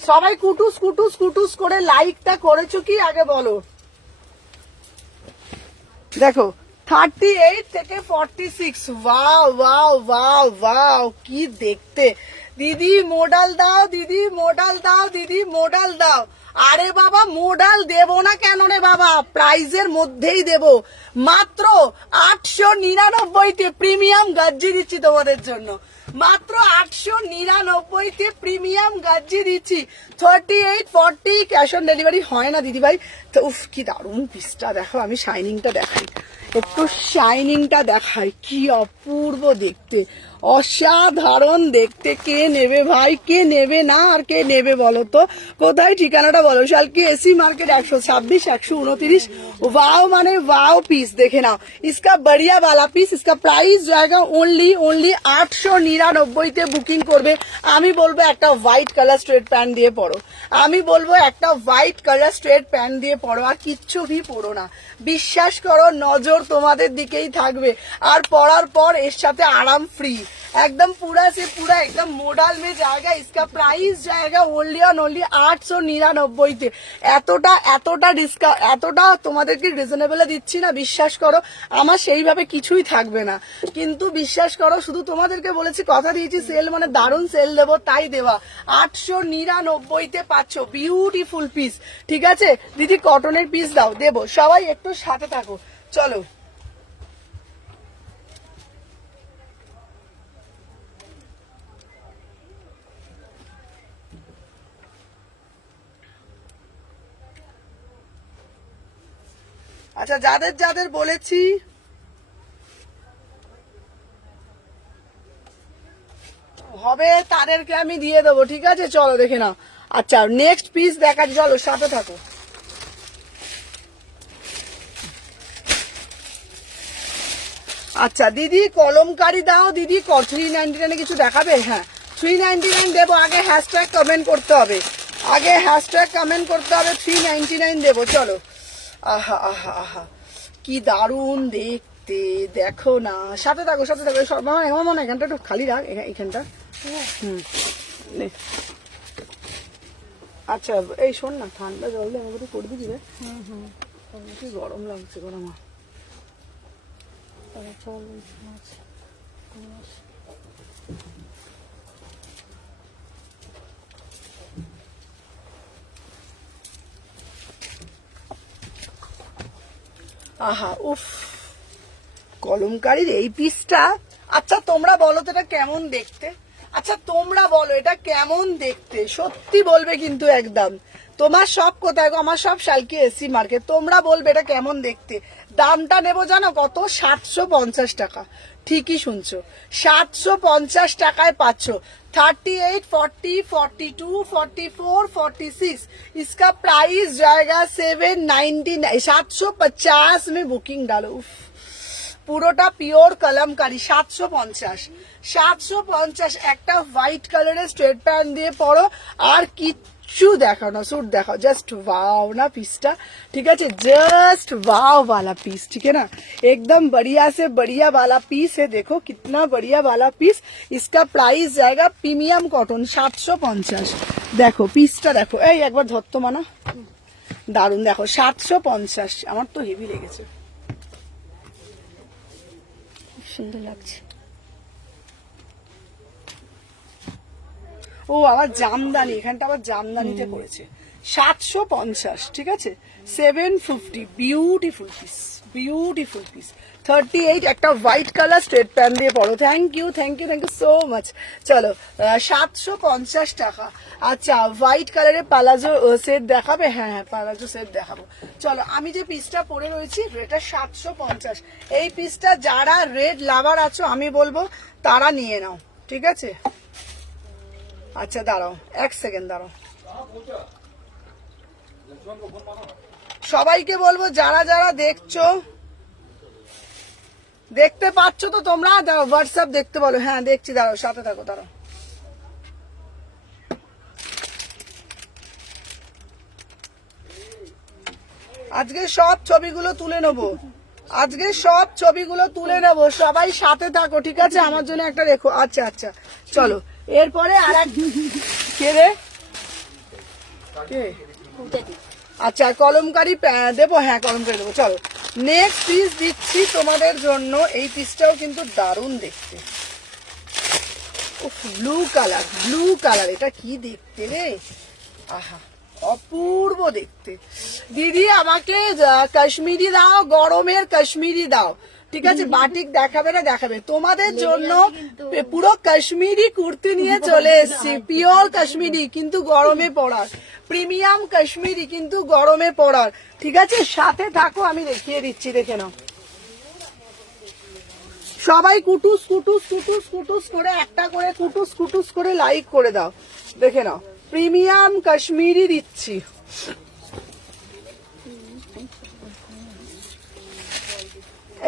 সবাই কুটুস কুটুস কুটুস করে লাইকটা করেছো কি আগে বলো। দেখো 38 থেকে 46। ওয়াও ওয়াও ওয়াও ওয়াও, কি দেখতে। দিদি মোডাল দাও, দিদি মোডাল দাও, দিদি মোডাল দাও। আরে বাবা মোডাল দেবো না কেন রে বাবা, প্রাইজের মধ্যেই দেবো। মাত্র 899 প্রিমিয়াম গাজ্জি দিচ্ছি তোমাদের জন্য, মাত্র 899 প্রিমিয়াম গাজ্জি দিচ্ছি। 38, 40 ক্যাশ অন ডেলিভারি হয় না দিদি ভাই। তো উফ কি দারুণ পিসটা দেখো, আমি শাইনিংটা দেখাই, একটু শাইনিংটা দেখাই, কি অপূর্ব দেখতে, অসাধারণ দেখতে। কে নেবে ভাই, কে নেবে না, আর কে নেবে বলো তো? কোথায় ঠিকানাটা বলো? শালকি এসি মার্কেট 126 129। वाओ माने वाओ पीस देखे ना, इसका बढ़िया वाला पीस, इसका प्राइस जाएगा ओनली 899 বুকিং করবে। আমি বলবো একটা হোয়াইট কালার স্ট্রেট প্যান্ট দিয়ে পরো, আমি বলবো একটা হোয়াইট কালার স্ট্রেট প্যান্ট দিয়ে পরো, আর কিচ্ছু ভি পরো না। বিশ্বাস করো নজর তোমাদের দিকেই থাকবে, আর পরার পর এর সাথে আরাম ফ্রি एकदम पूरा से पूरा एकदम मॉडल में जाएगा। इसका प्राइस जाएगा ओनली 899 এতটা এতটা ডিসকাউন্ট, এতটা তোমাদেরকে রিজনেবলে দিচ্ছি না, বিশ্বাস করো আমার সেইভাবে কিছুই থাকবে না। কিন্তু বিশ্বাস করো শুধু তোমাদেরকে বলেছি, কথা দিয়েছি সেল মানে দারুণ সেল দেবো, তাই দেওয়া। 899 পাচ্ছ বিউটিফুল পিস। ঠিক আছে দিদি, কটনের পিস দাও, দেবো। সবাই একটু সাথে থাকো, চলো। আচ্ছা যাদের যাদের বলেছি হবে তাদেরকে আমি দিয়ে দেবো, ঠিক আছে? চলো দেখে নাও। আচ্ছা নেক্সট পিস দেখা, চলো সাথে থাকো। আচ্ছা দিদি কলমকারি দাও দিদি, 399 কিছু দেখাবে? হ্যাঁ 399 দেবো, আগে হ্যাশট্যাগ কমেন্ট করতে হবে, আগে হ্যাশট্যাগ কমেন্ট করতে হবে, 399 দেবো। চলো। আহা আহা আহা কি দারুণ দেখতে, দেখো না, সাথে থাকো সাথে থাকো। আমার মনে হয় এখানটা একটু খালি রাখ, এখানটা। নে। আচ্ছা এই শোন না, ঠান্ডা জল দিয়ে আমাকে একটু করে দিবি রে। কি গরম লাগছে গো আমার। আহা উফ, কলমকারীর এই পিসটা। আচ্ছা তোমরা বলো তো এটা কেমন দেখতে? আচ্ছা তোমরা বলো এটা কেমন দেখতে, সত্যি বলবে কিন্তু একদম। তোমার সব কোথায় গো? আমার সব শালকি এসি মার্কেট। তোমরা বলবে এটা কেমন দেখতে। দামটা নেবো জানো কত? 750 টাকা। ঠিকই শুনছো, 750 টাকায় পাচ্ছ। 38, 40, 42, 44, 46 इसका प्राइस जाएगा 799। 750 में बुकिंग डालो। उफ, পুরোটা পিওর কলমকারি। 750 একটা হোয়াইট কালারের স্ট্রেট প্যান্ট দিয়ে পরো, আর কিচ্ছু দেখাও না, স্যুট দেখাও, জাস্ট वाव ना पीसটা। ठीक है, जस्ट वाव वाला पीस, ठीक है ना, एकदम बढ़िया से बढ़िया वाला पीस है। देखो कितना बढ़िया वाला पीस। इसका प्राइस जाएगा प्रीमियम कॉटन 750। দেখো পিসটা দেখো, এই একবার ধরতো মানা, দারুন। দেখো 750, আমার তো হেভি লেগেছে, সুন্দর লাগছে। ও আবার জামদানি, এখানটা আবার জামদানিতে করেছে। 750, ঠিক আছে, 750। Beautiful piece, beautiful piece. 38 একটা হোয়াইট কালার স্ট্রেট প্যান্ট দিয়ে পড়ো। Thank you thank you thank you so much. চলো 750 টাকা। আচ্ছা হোয়াইট কালারের পালাজো সেট দেখাবে? হ্যাঁ হ্যাঁ পালাজো সেট দেখাবো। চলো আমি যে পিসটা পরে রয়েছি এটা 750। এই পিসটা যারা রেড লাভার আছো আমি বলবো তারা নিয়ে নাও, ঠিক আছে? আচ্ছা দাঁড়াও 1 সেকেন্ড দাঁড়াও। সবাইকে বলবো যারা যারা দেখছো, দেখতে পাচ্ছ তো তোমরা? দাঁড়াও হোয়াটসঅ্যাপ দেখতে বলো। হ্যাঁ দেখছি, দাঁড়াও সাথে থাকো, দাঁড়াও। আজকে সব ছবিগুলো তুলে নেবো, আজকে সব ছবিগুলো তুলে নেবো, সবাই সাথে থাকো, ঠিক আছে? আমার জন্য একটা রেখো। আচ্ছা আচ্ছা চলো এরপরে আর এক কে রে কে? আচ্ছা কলমকারি দেবো, হ্যাঁ কলমকারি দেবো। চলো নেক্সট পিস দিচ্ছি তোমাদের জন্য। এই পিসটাও কিন্তু দারুণ দেখতে। ব্লু কালার, ব্লু কালার, এটা কি দেখতে রে, আহা অপূর্ব দেখতে। দিদি আমাকে কাশ্মীরি দাও, গরমের কাশ্মীরি দাও, ঠিক আছে? বাটিক দেখাবে না, দেখাবে তোমাদের জন্য। পুরো কাশ্মীরি কুর্তি নিয়ে চলে এসেছি, পিওর কাশ্মীরি কিন্তু গরমে পড়ার, প্রিমিয়াম কাশ্মীরি কিন্তু গরমে পড়ার, ঠিক আছে? সাথে থাকো আমি দেখিয়ে দিচ্ছি, দেখে নাও। সবাই কুটুস কুটুস কুটুস কুটুস করে একটা করে কুটুস কুটুস করে লাইক করে দাও। দেখে নাও প্রিমিয়াম কাশ্মীরি দিচ্ছি।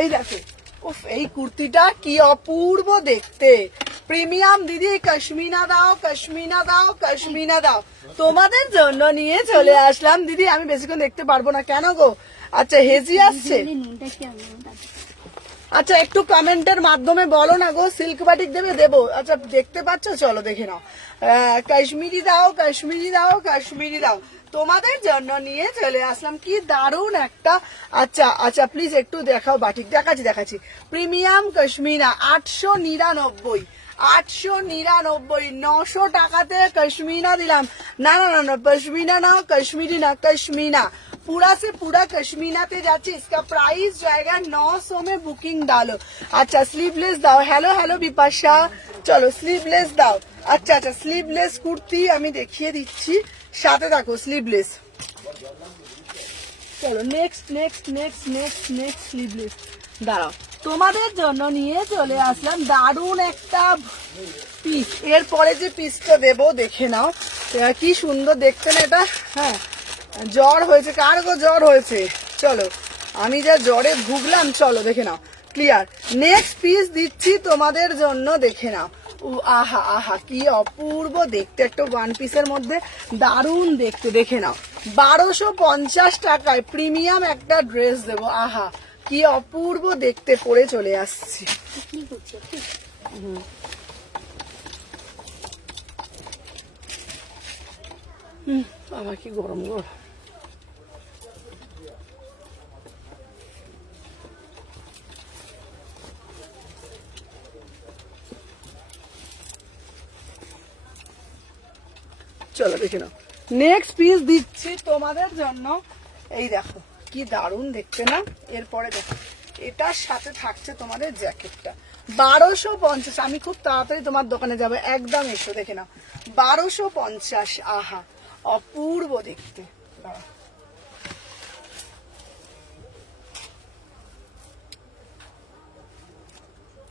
এই দেখো, উফ এই কুর্তিটা কি অপূর্ব দেখতে। প্রিমিয়াম দিদি, কাশ্মীনা দাও, কাশ্মীনা দাও, কাশ্মীনা দাও। তোমাদের জন্য নিয়ে চলে আসলাম দিদি। আমি বেশিক্ষণ দেখতে পারবো না, কেন গো? আচ্ছা হেজি আসছে। নুনটা কি আমি আচ্ছা একটু কমেন্টের মাধ্যমে বলো না গো, সিল্ক বাটিক দেবে? দেবো। আচ্ছা দেখতে পাচ্ছ, চলো দেখে নাও। কাশ্মীরি দাও, কাশ্মীরি দাও, কাশ্মীরি দাও। তোমাদের জন্য নিয়ে চলে আসলাম, কি দারুণ একটা। আচ্ছা আচ্ছা প্লিজ একটু দেখাও বাটিক। দেখাচ্ছি। প্রিমিয়াম কাশ্মীরা 899, 899, 900 টাকাতে কাশ্মীরা দিলাম। না না না না, पश्मीना ना, कश्मीरी ना, कश्मीना पूरा से पूरा कश्मीनाते जाচ্ছে। इसका प्राइस जाएगा 900 में। बुकिंग डालो। अच्छा स्लीवलेस दाओ। हेलो हेलो বিপাশা, চলো স্লিভলেস দাও। আচ্ছা আচ্ছা স্লিভলেস কুর্তি আমি দেখিয়ে দিচ্ছি, সাথে থাকো। স্লিভলেস, চলো next next next next next sleeveless. দাঁড়াও, তোমাদের জন্য নিয়ে চলে আসলাম দারুণ একটা পিস। এরপরে যে পিসটা দেবো দেখে নাও, কি সুন্দর দেখতে না এটা। হ্যাঁ জ্বর হয়েছে, কার গো জ্বর হয়েছে? চলো আমি যা জ্বরে ভুগলাম, চলো দেখে নাও ক্লিয়ার। নেক্সট পিস দিচ্ছি তোমাদের জন্য, দেখে নাও। আহা আহা কি অপূর্ব দেখতে, একটা ওয়ান পিসের মধ্যে দারুণ দেখতে। দেখে নাও 1250 টাকায় প্রিমিয়াম একটা ড্রেস দেবো। আহা কি অপূর্ব দেখতে, পরে চলে আসছি। কি করছে? আমার কি গরম গো। চলো দেখে নাও, নেক্সট পিস দিচ্ছি তোমাদের জন্য। এই দেখো কি দারুণ দেখতে না। এরপরে দেখো এটার সাথে থাকছে তোমাদের জ্যাকেটটা। 1250। আমি খুব তাড়াতাড়ি তোমার দোকানে যাবো, একদম এসো দেখে নাও। 1250। আহা অপূর্ব দেখতে। দাঁড়াও।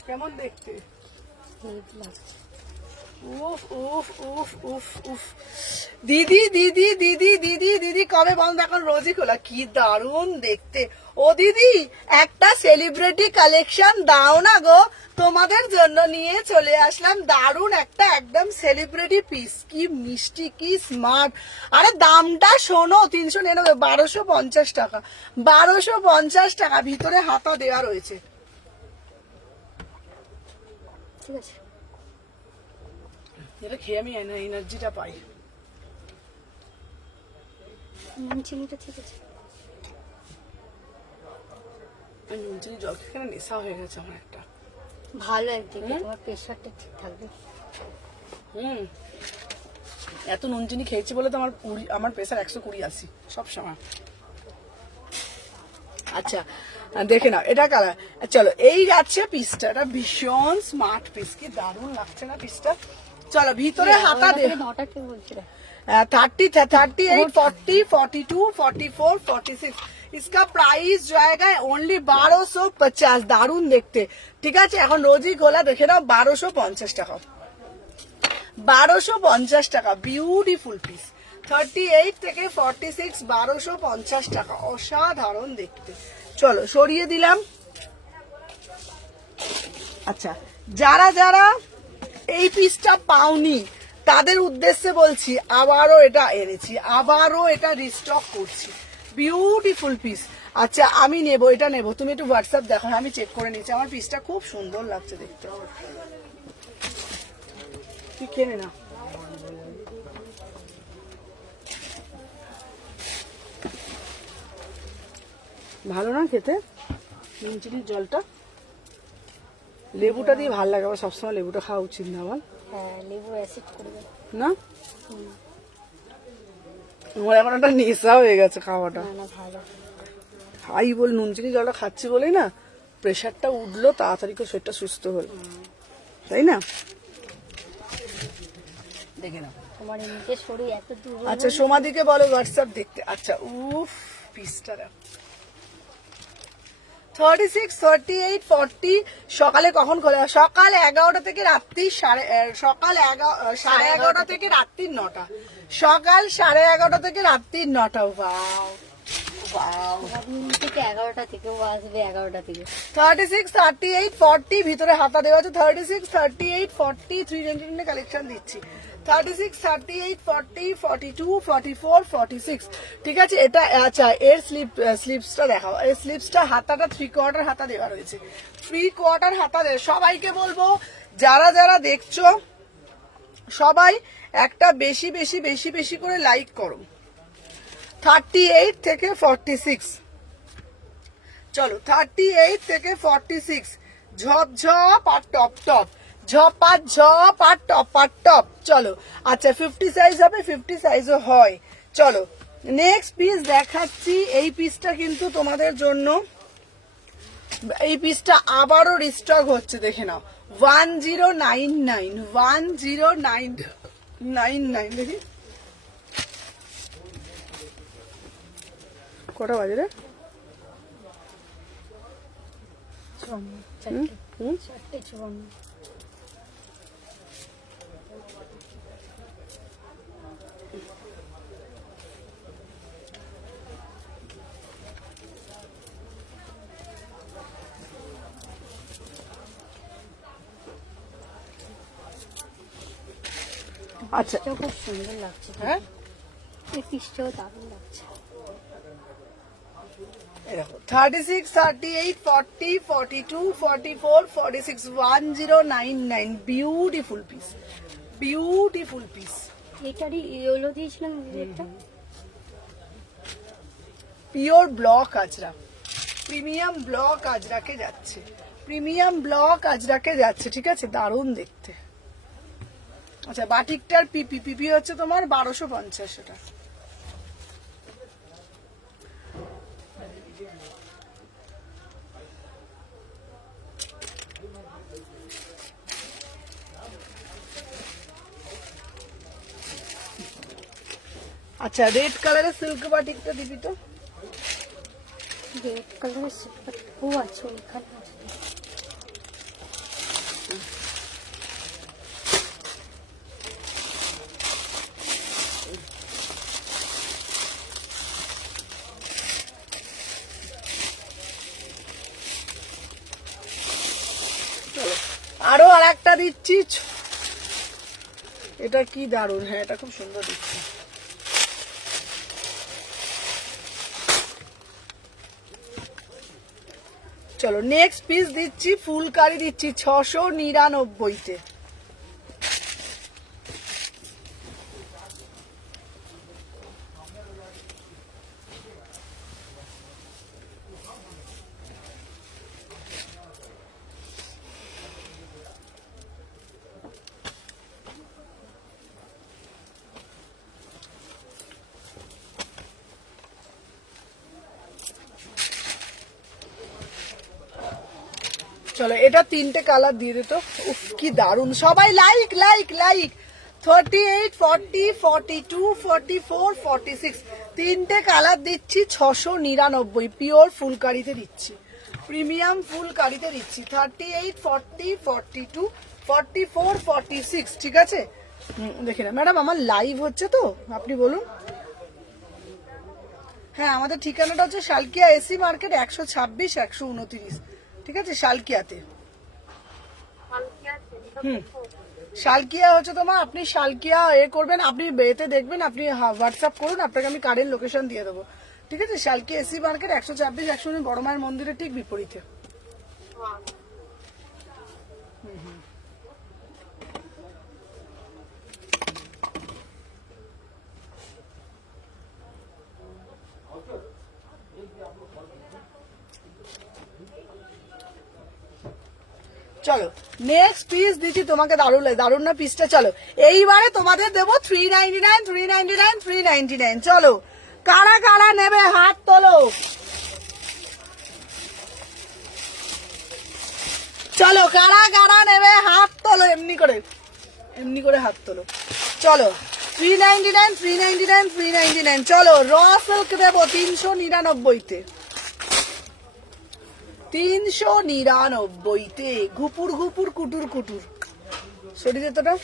কেমন দেখতে? উফ উফ উফ উফ উফ। দিদি দিদি দিদি দিদি দিদি কবে বন্ধ? এখন রোজই খোলা। কি দারুণ দেখতে। ও দিদি একটা সেলিব্রিটি কালেকশন দাও না গো, তোমাদের জন্য নিয়ে চলে আসলাম দারুণ একটা একদম সেলিব্রিটি পিস। কি মিষ্টি, কি স্মার্ট। আরে দামটা শোনো, 399, 1250 টাকা। 1250 টাকা, ভিতরে হাতা দেওয়া রয়েছে। ঠিক আছে, এটা খেয়ে আমি এনার্জিটা পাই। নুন চিনিটা ঠিক আছে। নুন চিনি জল খেয়ে নেশা হয়ে গেছে আমার একটা। ভালো একদিকে তোমার প্রেশারটা ঠিক থাকবে। এত নুন চিনি খেয়েছি বলে তো আমার প্রেশার 120-80 সব সময়। আচ্ছা দেখে নাও এটা কালার। চলো এই যাচ্ছে পিসটা, এটা ভীষণ স্মার্ট পিস। কি দারুণ লাগছে না পিসটা। চলো ভিতরে হাতা দে। 9টা কে বলছিল? 30, 38, 40, 42, 44, 46। इसका प्राइस जाएगा ओनली 1250। দারুণ দেখতে। ঠিক আছে এখন রোজই খোলা, দেখে নাও 1250 টাকা। 1250 টাকা, বিউটিফুল পিস। 38 থেকে 46, 1250 টাকা, অসাধারণ দেখতে। চলো সরিয়ে দিলাম। আচ্ছা যারা যারা এই পিসটা পাওনি তাদের উদ্দেশ্যে বলছি, আবারও এটা এনেছি, আবারও এটা রিস্টক করছি। Beautiful piece. আচ্ছা আমি নেব, এটা নেব। তুমি একটু হোয়াটসঅ্যাপ দেখো, আমি চেক করে নিচ্ছি। আমার পিসটা খুব সুন্দর লাগছে দেখতে। তুই কেনে না। ভালো না খেতে নুন চিনির জলটা? লেবুটা দিয়ে ভালো লাগে, আবার সবসময় লেবুটা খাওয়া উচিত না বল? হ্যাঁ, লেবু অ্যাসিড করবে না? আমার এখন একটা নেশা হয়ে গেছে খাওয়াটা। না। না ভালো। খাই বল, নুন চিনি জলটা খাচ্ছি বলেই না প্রেশারটা উঠলো, তাড়াতাড়ি করে শরীরটা সুস্থ হলো, তাই না? দেখে নাও। তোমার এমনিতে শরীর এত দুর্বল। আচ্ছা সোমাদিকে বলো হোয়াটসঅ্যাপ দেখতে। আচ্ছা উফ পিসটা 36, 38, 40 সকালে কখন খোলা? সকাল 11টা থেকে রাত্রি সকাল 11:30 থেকে রাত্রি 9টা। সকাল 11:30 থেকে রাত্রি 9টা। Wow wow. থেকে 11টা থেকে ও আসবে 11টা থেকে। 36, 38, 40 ভিতরে হাতা দেওয়া আছে। 36, 38, 40 399 কালেকশন দিচ্ছি। 36, 38, 40, 42, 44, 46 ঠিক আছে। এটা আচ্ছা এর স্লিপসটা দেখাও। এই স্লিপসটা হাতাটা 3/4 হাতা দেওয়া রয়েছে। 3/4 হাতা দেওয়া। সবাইকে বলবো যারা যারা দেখছো সবাই একটা বেশি বেশি বেশি বেশি করে লাইক করো। 38 থেকে 46 চলো। 38 থেকে 46 ঝপ ঝপ আর টপ টপ, ঝপ আর ঝপ আর টপ আর টপ। চলো আচ্ছা 50 সাইজ হবে, 50 সাইজও হয়। চলো নেক্সট পিস দেখাচ্ছি। এই পিসটা কিন্তু তোমাদের জন্য, এই পিসটা আবারও রিস্টক হচ্ছে, দেখে নাও। 1099 1099 দেখি কটা বাজে রে? চারটে 54। আচ্ছা খুব সুন্দর লাগছে। হ্যাঁ এই পিসটাও দারুণ লাগছে। 36, 38, 40, 42, 44, 46 1099 বিউটিফুল পিস, বিউটিফুল পিস। এটারই ইয়েলো দিয়েছিলাম একটা। পিওর ব্লক আজরা, প্রিমিয়াম ব্লক আজরাকে যাচ্ছে, প্রিমিয়াম ব্লক আজরাকে যাচ্ছে ঠিক আছে। দারুণ দেখতে। আচ্ছা বাটিকটার পিপি হচ্ছে তোমার 1250 টাকা। আচ্ছা রেড কালারের সিল্ক বাটিকটা দিবি তো। রেড কালারের সিল্ক ও আছে ওইখানে আছে। আরো আর একটা দিচ্ছি। এটা কি দারুণ। হ্যাঁ এটা খুব সুন্দর দিচ্ছে। চলো নেক্সট পিস দিচ্ছি, ফুলকারি দিচ্ছি 699-তে। চলো এটা 3টে কালার দিয়ে দিত। উফ কি দারুন। সবাই লাইক লাইক লাইক। 38, 40, 42, 44, 46 3টে কালার দিচ্ছি 699 পিওর ফুলকারিতে দিচ্ছি, প্রিমিয়াম ফুলকারিতে দিচ্ছি। 38, 40, 42, 44, 46 ঠিক আছে। দেখে না ম্যাডাম আমার লাইভ হচ্ছে তো, আপনি বলুন। হ্যাঁ আমাদের ঠিকানাটা হচ্ছে শালকিয়া এসি মার্কেট 126, 129 ঠিক আছে শালকিয়াতে। শালকিয়া হচ্ছে তোমার, আপনি শালকিয়া করবেন, আপনি এতে দেখবেন, আপনি হোয়াটসঅ্যাপ করুন, আপনাকে আমি কারেন্ট লোকেশন দিয়ে দেবো ঠিক আছে। শালকিয়া এসি মার্কেট 126, 129 বড় মায়ের মন্দিরের ঠিক বিপরীতে। চলো নেক্সট পিস দিচ্ছি তোমাকে। দারুণ লাগে, দারুণ না পিসটা। চলো এইবারে তোমাদের দেবো 399, 399, 399। চলো কারা কারা নেবে হাত তোলো। চলো কারা কারা নেবে হাত তোলো, এমনি করে হাত তোলো। চলো 399, 399, 399। চলো র সিল্ক দেবো 399-তে। 399-তে ঘুপুর ঘুপুর কুটুর কুটুর। সরি যেতটা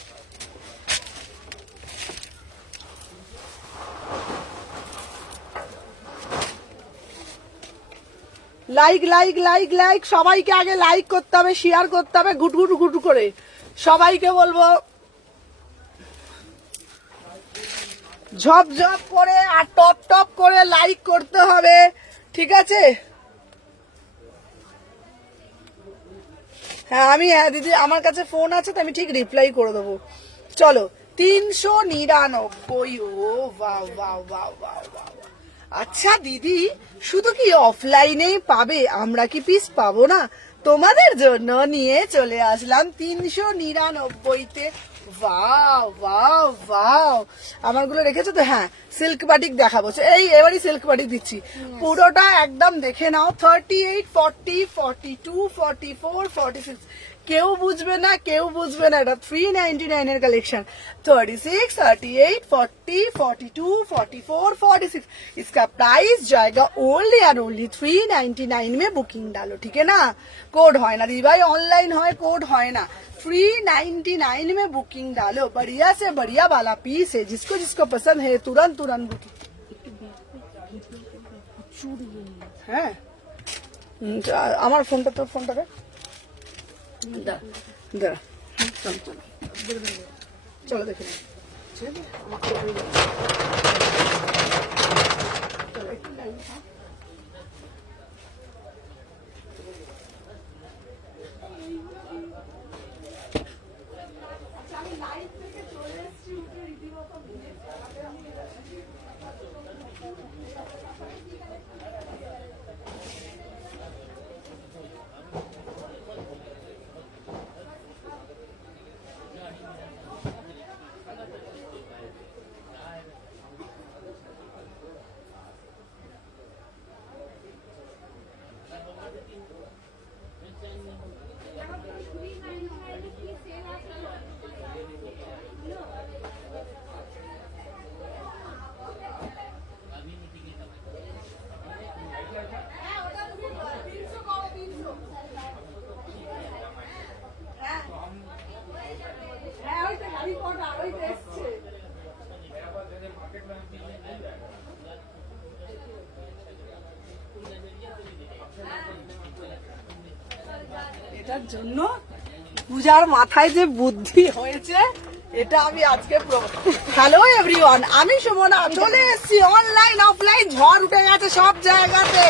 লাইক লাইক লাইক লাইক, সবাইকে আগে লাইক করতে হবে, শেয়ার করতে হবে, গুট গুট গুট করে সবাইকে বলবো ঝপ ঝপ করে আর টপ টপ করে লাইক করতে হবে, ঠিক আছে? হ্যাঁ দিদি, আমার কাছে ফোন আছে তো আমি ঠিক রিপ্লাই করে দেবো। চলো 399। ও বাহ বাহ বাহ বাহ বাহ। আচ্ছা দিদি, শুধু কি অফলাইনেই পাবে, আমরা কি পিস পাবো না? তোমাদের জন্য নিয়ে চলে আসলাম 399-তে। ওয়াও ওয়াও ওয়াও, আমারগুলো রেখেছো তো? হ্যাঁ, সিল্ক বাটিক দেখাবো। এবারই সিল্ক বাটিক দিচ্ছি, পুরোটা একদম দেখে নাও। 38, 40, 42, 44, 46, কেউ বুঝবে না, কেউ বুঝবে না। এটা 399 এর কালেকশন। 36, 38, 40, 42, 44, 46, इसका प्राइस जाएगा ओनली एंड ओनली 399 में। बुकिंग डालो, ठीक है ना? कोड है ना दी भाई, ऑनलाइन है, कोड है ना। 399 में बुकिंग डालो। बढ़िया से बढ़िया वाला पीस है, जिसको जिसको पसंद है तुरंत तुरंत बुकिंग। হ্যাঁ, আমার ফোনটা, তোর ফোনটাকে দাঁড়া, চলো দেখে নিই। এটার জন্য পূজার মাথায় যে বুদ্ধি হয়েছে, এটা আমি আজকে হ্যালো এভরিওয়ান, আমি সুমনা চলে এসেছি। অনলাইন অফলাইন ঝড় উঠে গেছে সব জায়গাতে,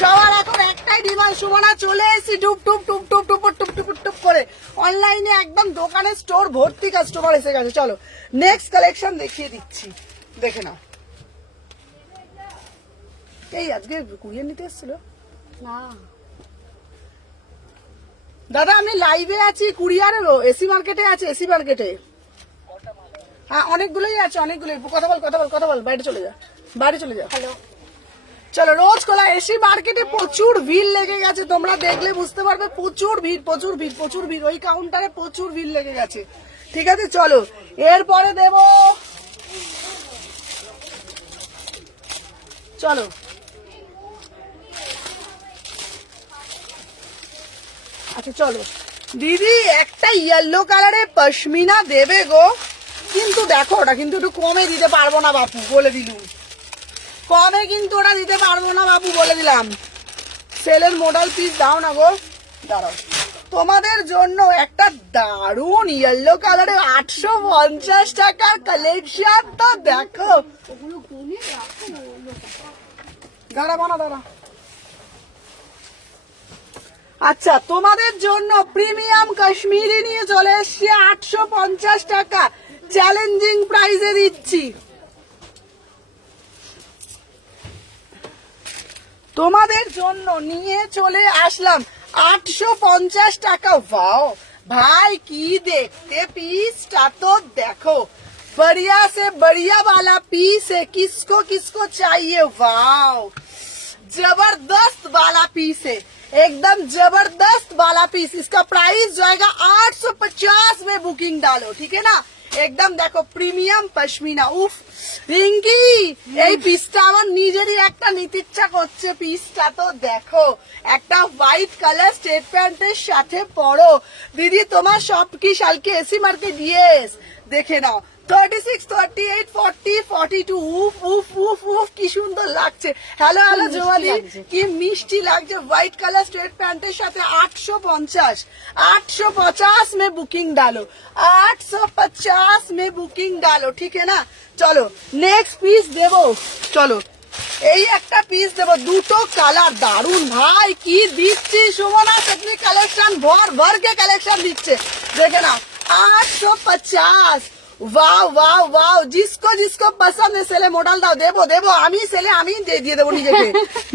সবার এখন একটাই ডিমান্ড, সুমনা চলে এসেছি টুপ টুপ টুপ টুপ টুপ টুপ টুপ টুপ করে। অনলাইনে একদম দোকানে স্টোর ভর্তি কাস্টমার এসে গেছে। চলো নেক্সট কালেকশন দেখিয়ে দিচ্ছি, দেখে নাও। এই আজকে কুরিয়ার নিতে এসেছিল না, দাদা আমি লাইভে আছি, কুরিয়ারেরও এসি মার্কেটে আছে, এসি মার্কেটে। হ্যাঁ অনেকগুলোই আছে, অনেকগুলোই। কথা বল কথা বল কথা বল, বাইরে চলে যা, বাইরে চলে যা। হ্যালো, চলো রোজ খোলা এসি মার্কেটে প্রচুর ভিড় লেগে গেছে, তোমরা দেখলে বুঝতে পারবে। প্রচুর ভিড় প্রচুর ভিড় প্রচুর ভিড়, ওই কাউন্টারে প্রচুর ভিড় লেগে গেছে, ঠিক আছে? চলো এরপরে দেব, চলো আচ্ছা চলো দিদি, একটা ইয়েলো কালারে পশমিনা দেবে গো, কিন্তু দেখো ওটা কিন্তু একটু কমে দিতে পারবো না বাপু, বলে দিলুম। কমে কিন্তু ওটা দিতে পারবো না বাপু, বলে দিলাম। সেলের মডেল পিস দাও না গো, দাঁড়াও। তোমাদের জন্য একটা দারুন ইয়েলো কালারে 850 টাকার কালেকশন, তো দেখো। দাঁড়াবো না, দাঁড়া। আচ্ছা তোমাদের জন্য প্রিমিয়াম কাশ্মীরি নিয়ে চলে এসছি 850 টাকা, চ্যালেঞ্জিং প্রাইসে দিচ্ছি। তোমাদের জন্য নিয়ে চলে আসলাম 850 টাকা। वाओ भाई की देखते पीसটা তো দেখো, बढ़िया से बढ़िया वाला पीस है, किसको किसको चाहिए। वाओ जबरदस्त वाला पीस है, एकदम जबरदस्त वाला पीस। इसका प्राइस जाएगा 850 में। बुकिंग डालो, ठीक है ना? একদম দেখো প্রিমিয়াম পশমিনা। উফ রিঙ্কি, এই পিসটা আমার নিজেরই একটা নিতে ইচ্ছা করছে। পিসটা তো দেখো, একটা হোয়াইট কালার স্ট্রেট প্যান্টের সাথে পরো। দিদি তোমার সব কি শালকে এসি মার্কেট? ইয়েস, দেখে নাও 36, 38, 40, 42। উফ উফ উফ উফ কি সুন্দর লাগছে। হ্যালো হ্যালো জোয়ালি, কি মিষ্টি লাগছে। হোয়াইট কালার স্ট্রেট প্যান্টের সাথে 850, 850 में बुकिंग डालो, 850 में बुकिंग डालो, ठीक है ना। চলো নেক্সট পিস দেবো, চলো এই একটা পিস দেবো, দুটো কালার দারুন ভাই, কি দিচ্ছি সুমনা সেটনি কালেকশন, ভর ভর কে কালেকশন দিচ্ছে, দেখে নাও 850। वाह वाह वाह, जिसको जिसको पसंद है सेले मॉडल दाओ, देबो देबो, আমি সেলে আমি দিয়ে দেবো নিজেকে।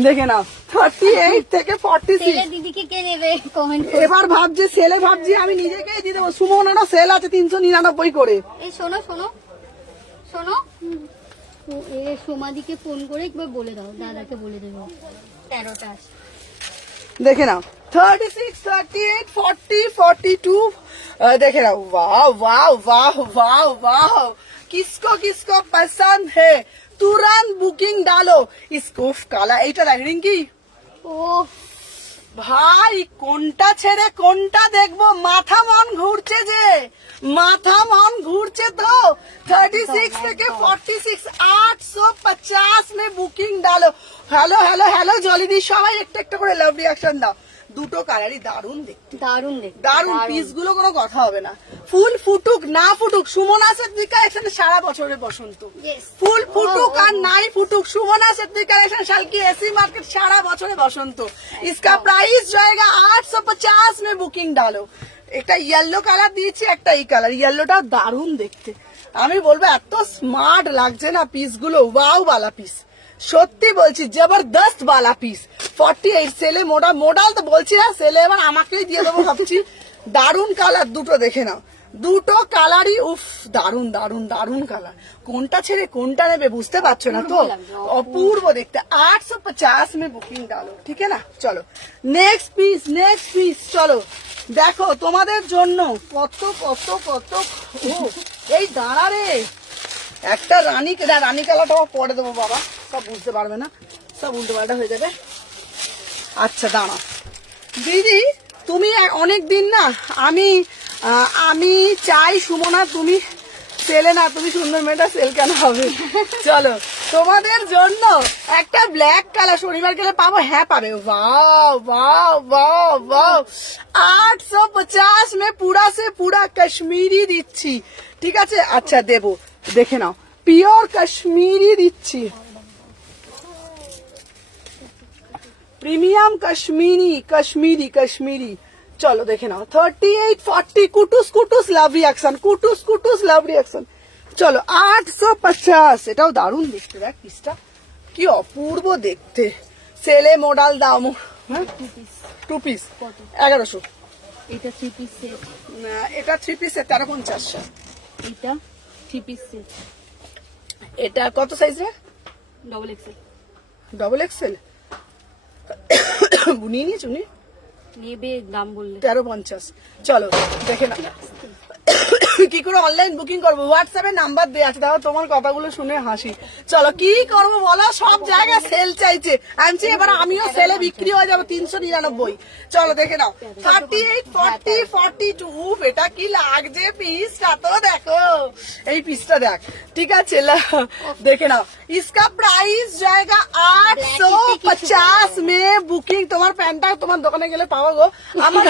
দেখে নাও 38 থেকে 46। দিদিকে কে নেবে কমেন্ট এবার ভাবছে সেলে, ভাবছি আমি নিজেকেই দিয়ে দেবো। সুমনারও সেল আছে 399 করে। এই শোনো শোনো শোনো, এ সোমাদিকে ফোন করে একবার বলে দাও, দাদাকে বলে দেবো 13টা আসে। দেখে নাও 36, 38, 40, 42। देखे ना, वाह वाह वाह वाह वाह, किसको किसको पसंद है तुरंत बुकिंग डालो। इसको काला এইটা দেখ রিঙ্কি, ও ভাই কোনটা ছেড়ে কোনটা দেখবো, মাথা মন ঘুরছে যে, মাথা মন ঘুরছে তো। 36 থেকে 46, 850 में बुकिंग डालो। হ্যালো হ্যালো হ্যালো জলিদি, সবাই একটা একটা করে লাভ রিয়াকশন দাও। দুটো কালারই দারুন দেখতে, দারুণ দেখ, দারুন পিস গুলো, কোনো কথা হবে না। ফুল ফুটুক না ফুটুক, সুমনা সেটনি কালেকশন সারা বছরের বসন্ত। Yes. ফুল ফুটুক আর নাই ফুটুক, সুমনা সেটনি কালেকशन শাল की एसी मार्केट সারা বছরে বসন্ত। इसका प्राइस जाएगा 850 में बुकिंग डालो। একটা ইয়েলো কালার দিয়েছি, একটা এই কালার, ইয়েলোটা দারুন দেখতে। আমি বলবো এত স্মার্ট লাগছে না পিস গুলো, ওয়াও বালা পিস, সত্যি বলছি জবরদস্ত বালা পিস। 48 সেলে মোডাল তো বলছি না, সেলে এবার আমাকেই দিয়ে দেবো ভাবছি। দারুন কালার দুটো, দেখে নাও দুটো কালারই, উফ দারুন দারুন দারুন কালার। কোনটা ছেড়ে কোনটা নেবে বুঝতে পারছো না তো, অপূর্ব দেখতে। 850 में बुकिंग डालो, ठीक है ना। চলো নেক্সট পিস চলো দেখো তোমাদের জন্য কত কত কত। ও এই দাঁড়া রে, একটা রানী কালারটাও পরে দেবো বাবা, সব বুঝতে পারবে না, সব উল্টো পাল্টা হয়ে যাবে। আচ্ছা দাঁড়া দিদি, তুমি অনেক দিন না, আমি চাই সুমনা তুমি সেলে না, তুমি সুন্দর মেয়েটা সেল কেন হবে। চলো তোমাদের জন্য একটা ব্ল্যাক কালার, শনিবার গেলে পাবো, হ্যাঁ পাবে। वाव वाव वाव वाव, 850 में पूरा से पूरा कश्मीरी দিচ্ছি, ঠিক আছে। আচ্ছা দেবো, দেখে নাও পিওর কাশ্মীরি দিচ্ছি, প্রিমিয়াম কাশ্মীরি। চলো দেখে নাও 38, 40, কুটুস লাভ রিয়াকশন। চলো 850, এটাও দারুণ দেখতে, দেখ পিসটা কি অপূর্ব দেখতে। সেলে মডাল দাম, হ্যাঁ 2 পিস 1100। এটা 3 পিস সেট, এটা 3 পিস 1350। এটা 3 পিস সেট, এটা কত সাইজ রে? Double XL. ডবল এক্সেল বুনিয়ে নিয়েছ উনি, নেবে দাম বললে 1350। চলো দেখে না কি করে অনলাইন বুকিং করবো, হোয়াটসঅ্যাপে নাম্বার দেওয়া আছে, তাও তোমার কথাগুলো শুনে হাসি। চলো কি করবো বলো, সব জায়গায় সেল চাইছে, আনছি এবার আমিও সেলে বিক্রি হয়ে যাবো 399। চলো দেখে নাও 38, 40, 42। উফ এটা কি লাগছে পিসটা তো দেখো, এই পিসটা দেখ, ঠিক আছে দেখে নাও। इसका प्राइस जाएगा 850 में बुकिंग। তোমার প্যান্টটা তোমার দোকানে গেলে পাবো গো আমার।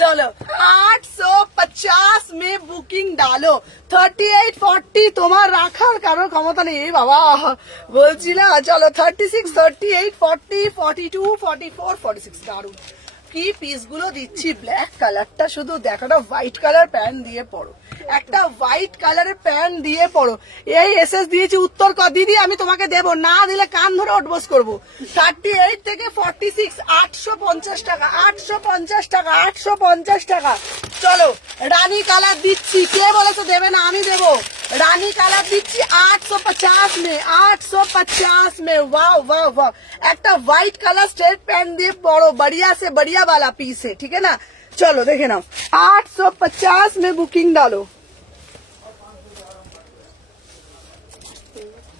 চলো 850 में बुकिंग डालो। 38, 40 তোমার রাখার কারোর ক্ষমতা নেই বাবা, বলছি না। চলো 36, 38, 40, 42, 44, 46। দারুন কি পিস গুলো দিচ্ছি। ব্ল্যাক কালারটা শুধু দেখো, একটা হোয়াইট কালার প্যান্ট দিয়ে পড়ো, একটা হোয়াইট কালারের প্যান্ট দিয়ে পড়ো। এই এসএস দিয়েছি উত্তর কর দিদি, আমি তোমাকে দেবো না, দিলে কান ধরে উঠবোস করবো। 38 থেকে 46, 850 টাকা, 850 টাকা, 850 টাকা। চলো রানী কালার দিচ্ছি, কে বলেছে দেবে না, আমি দেবো। রানী কালার দিচ্ছি 850 में, 850 में। वाह वाह वाह, একটা হোয়াইট কালার স্ট্রেট প্যান্ট দিয়ে পড়ো, बढ़िया से बढ़िया वाला पीस है, ठीक है ना। चलो देखे ना 850 में बुकिंग डालो।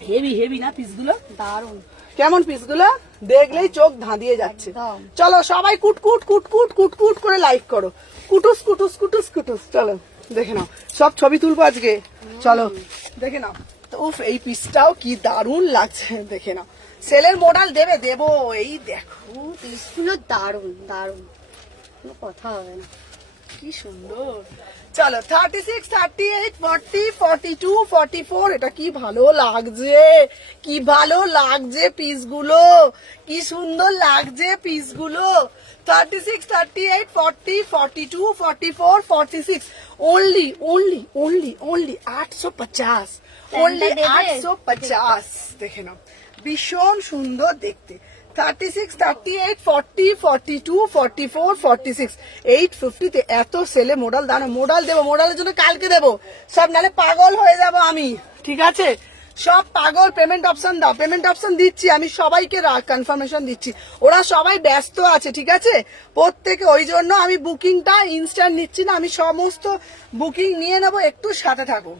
হেভি হেভি না পিসগুলো? দারুণ। কেমন পিসগুলো? দেখলেই চোখ ধাঁধিয়ে যাচ্ছে। একদম। চলো সবাই কুটকুট কুটকুট কুটকুট করে লাইক করো, কুটুস কুটুস কুটুস কুটুস। চলো দেখে নাও, সব ছবি তুলবো আজকে, চলো দেখে নাও। তো উফ, এই পিসটাও কি দারুণ লাগছে, দেখে নাও। সেলের মডেল দেবে, দেবো। এই দেখো পিসগুলো দারুণ দারুণ, কোনো কথা হবে না। কি সুন্দর। চলো 36, 38, 40, 42, 44, এটা কি ভালো লাগছে, কি ভালো লাগছে পিসগুলো, কি সুন্দর লাগছে পিসগুলো। 36, 38, 40, 42, 44, 46, only 850, only 850। দেখে নাও, ভীষণ সুন্দর দেখতে। 36, 38, 40, 42, 44, 46, 850 এত সেলে মোডাল দাও না। মোডাল দেবো, মোডালের জন্য কালকে দেবো সব, নালে পাগল হয়ে যাব আমি, ঠিক আছে? সব পাগল। পেমেন্ট অপশন দাও, পেমেন্ট অপশন দিচ্ছি আমি সবাইকে, কনফার্মেশন দিচ্ছি। ওরা সবাই ব্যস্ত আছে, ঠিক আছে প্রত্যেকে, ওই জন্য আমি বুকিংটা ইনস্ট্যান্ট নিচ্ছি না, আমি সমস্ত বুকিং নিয়ে নেবো, একটু সাথে থাকো।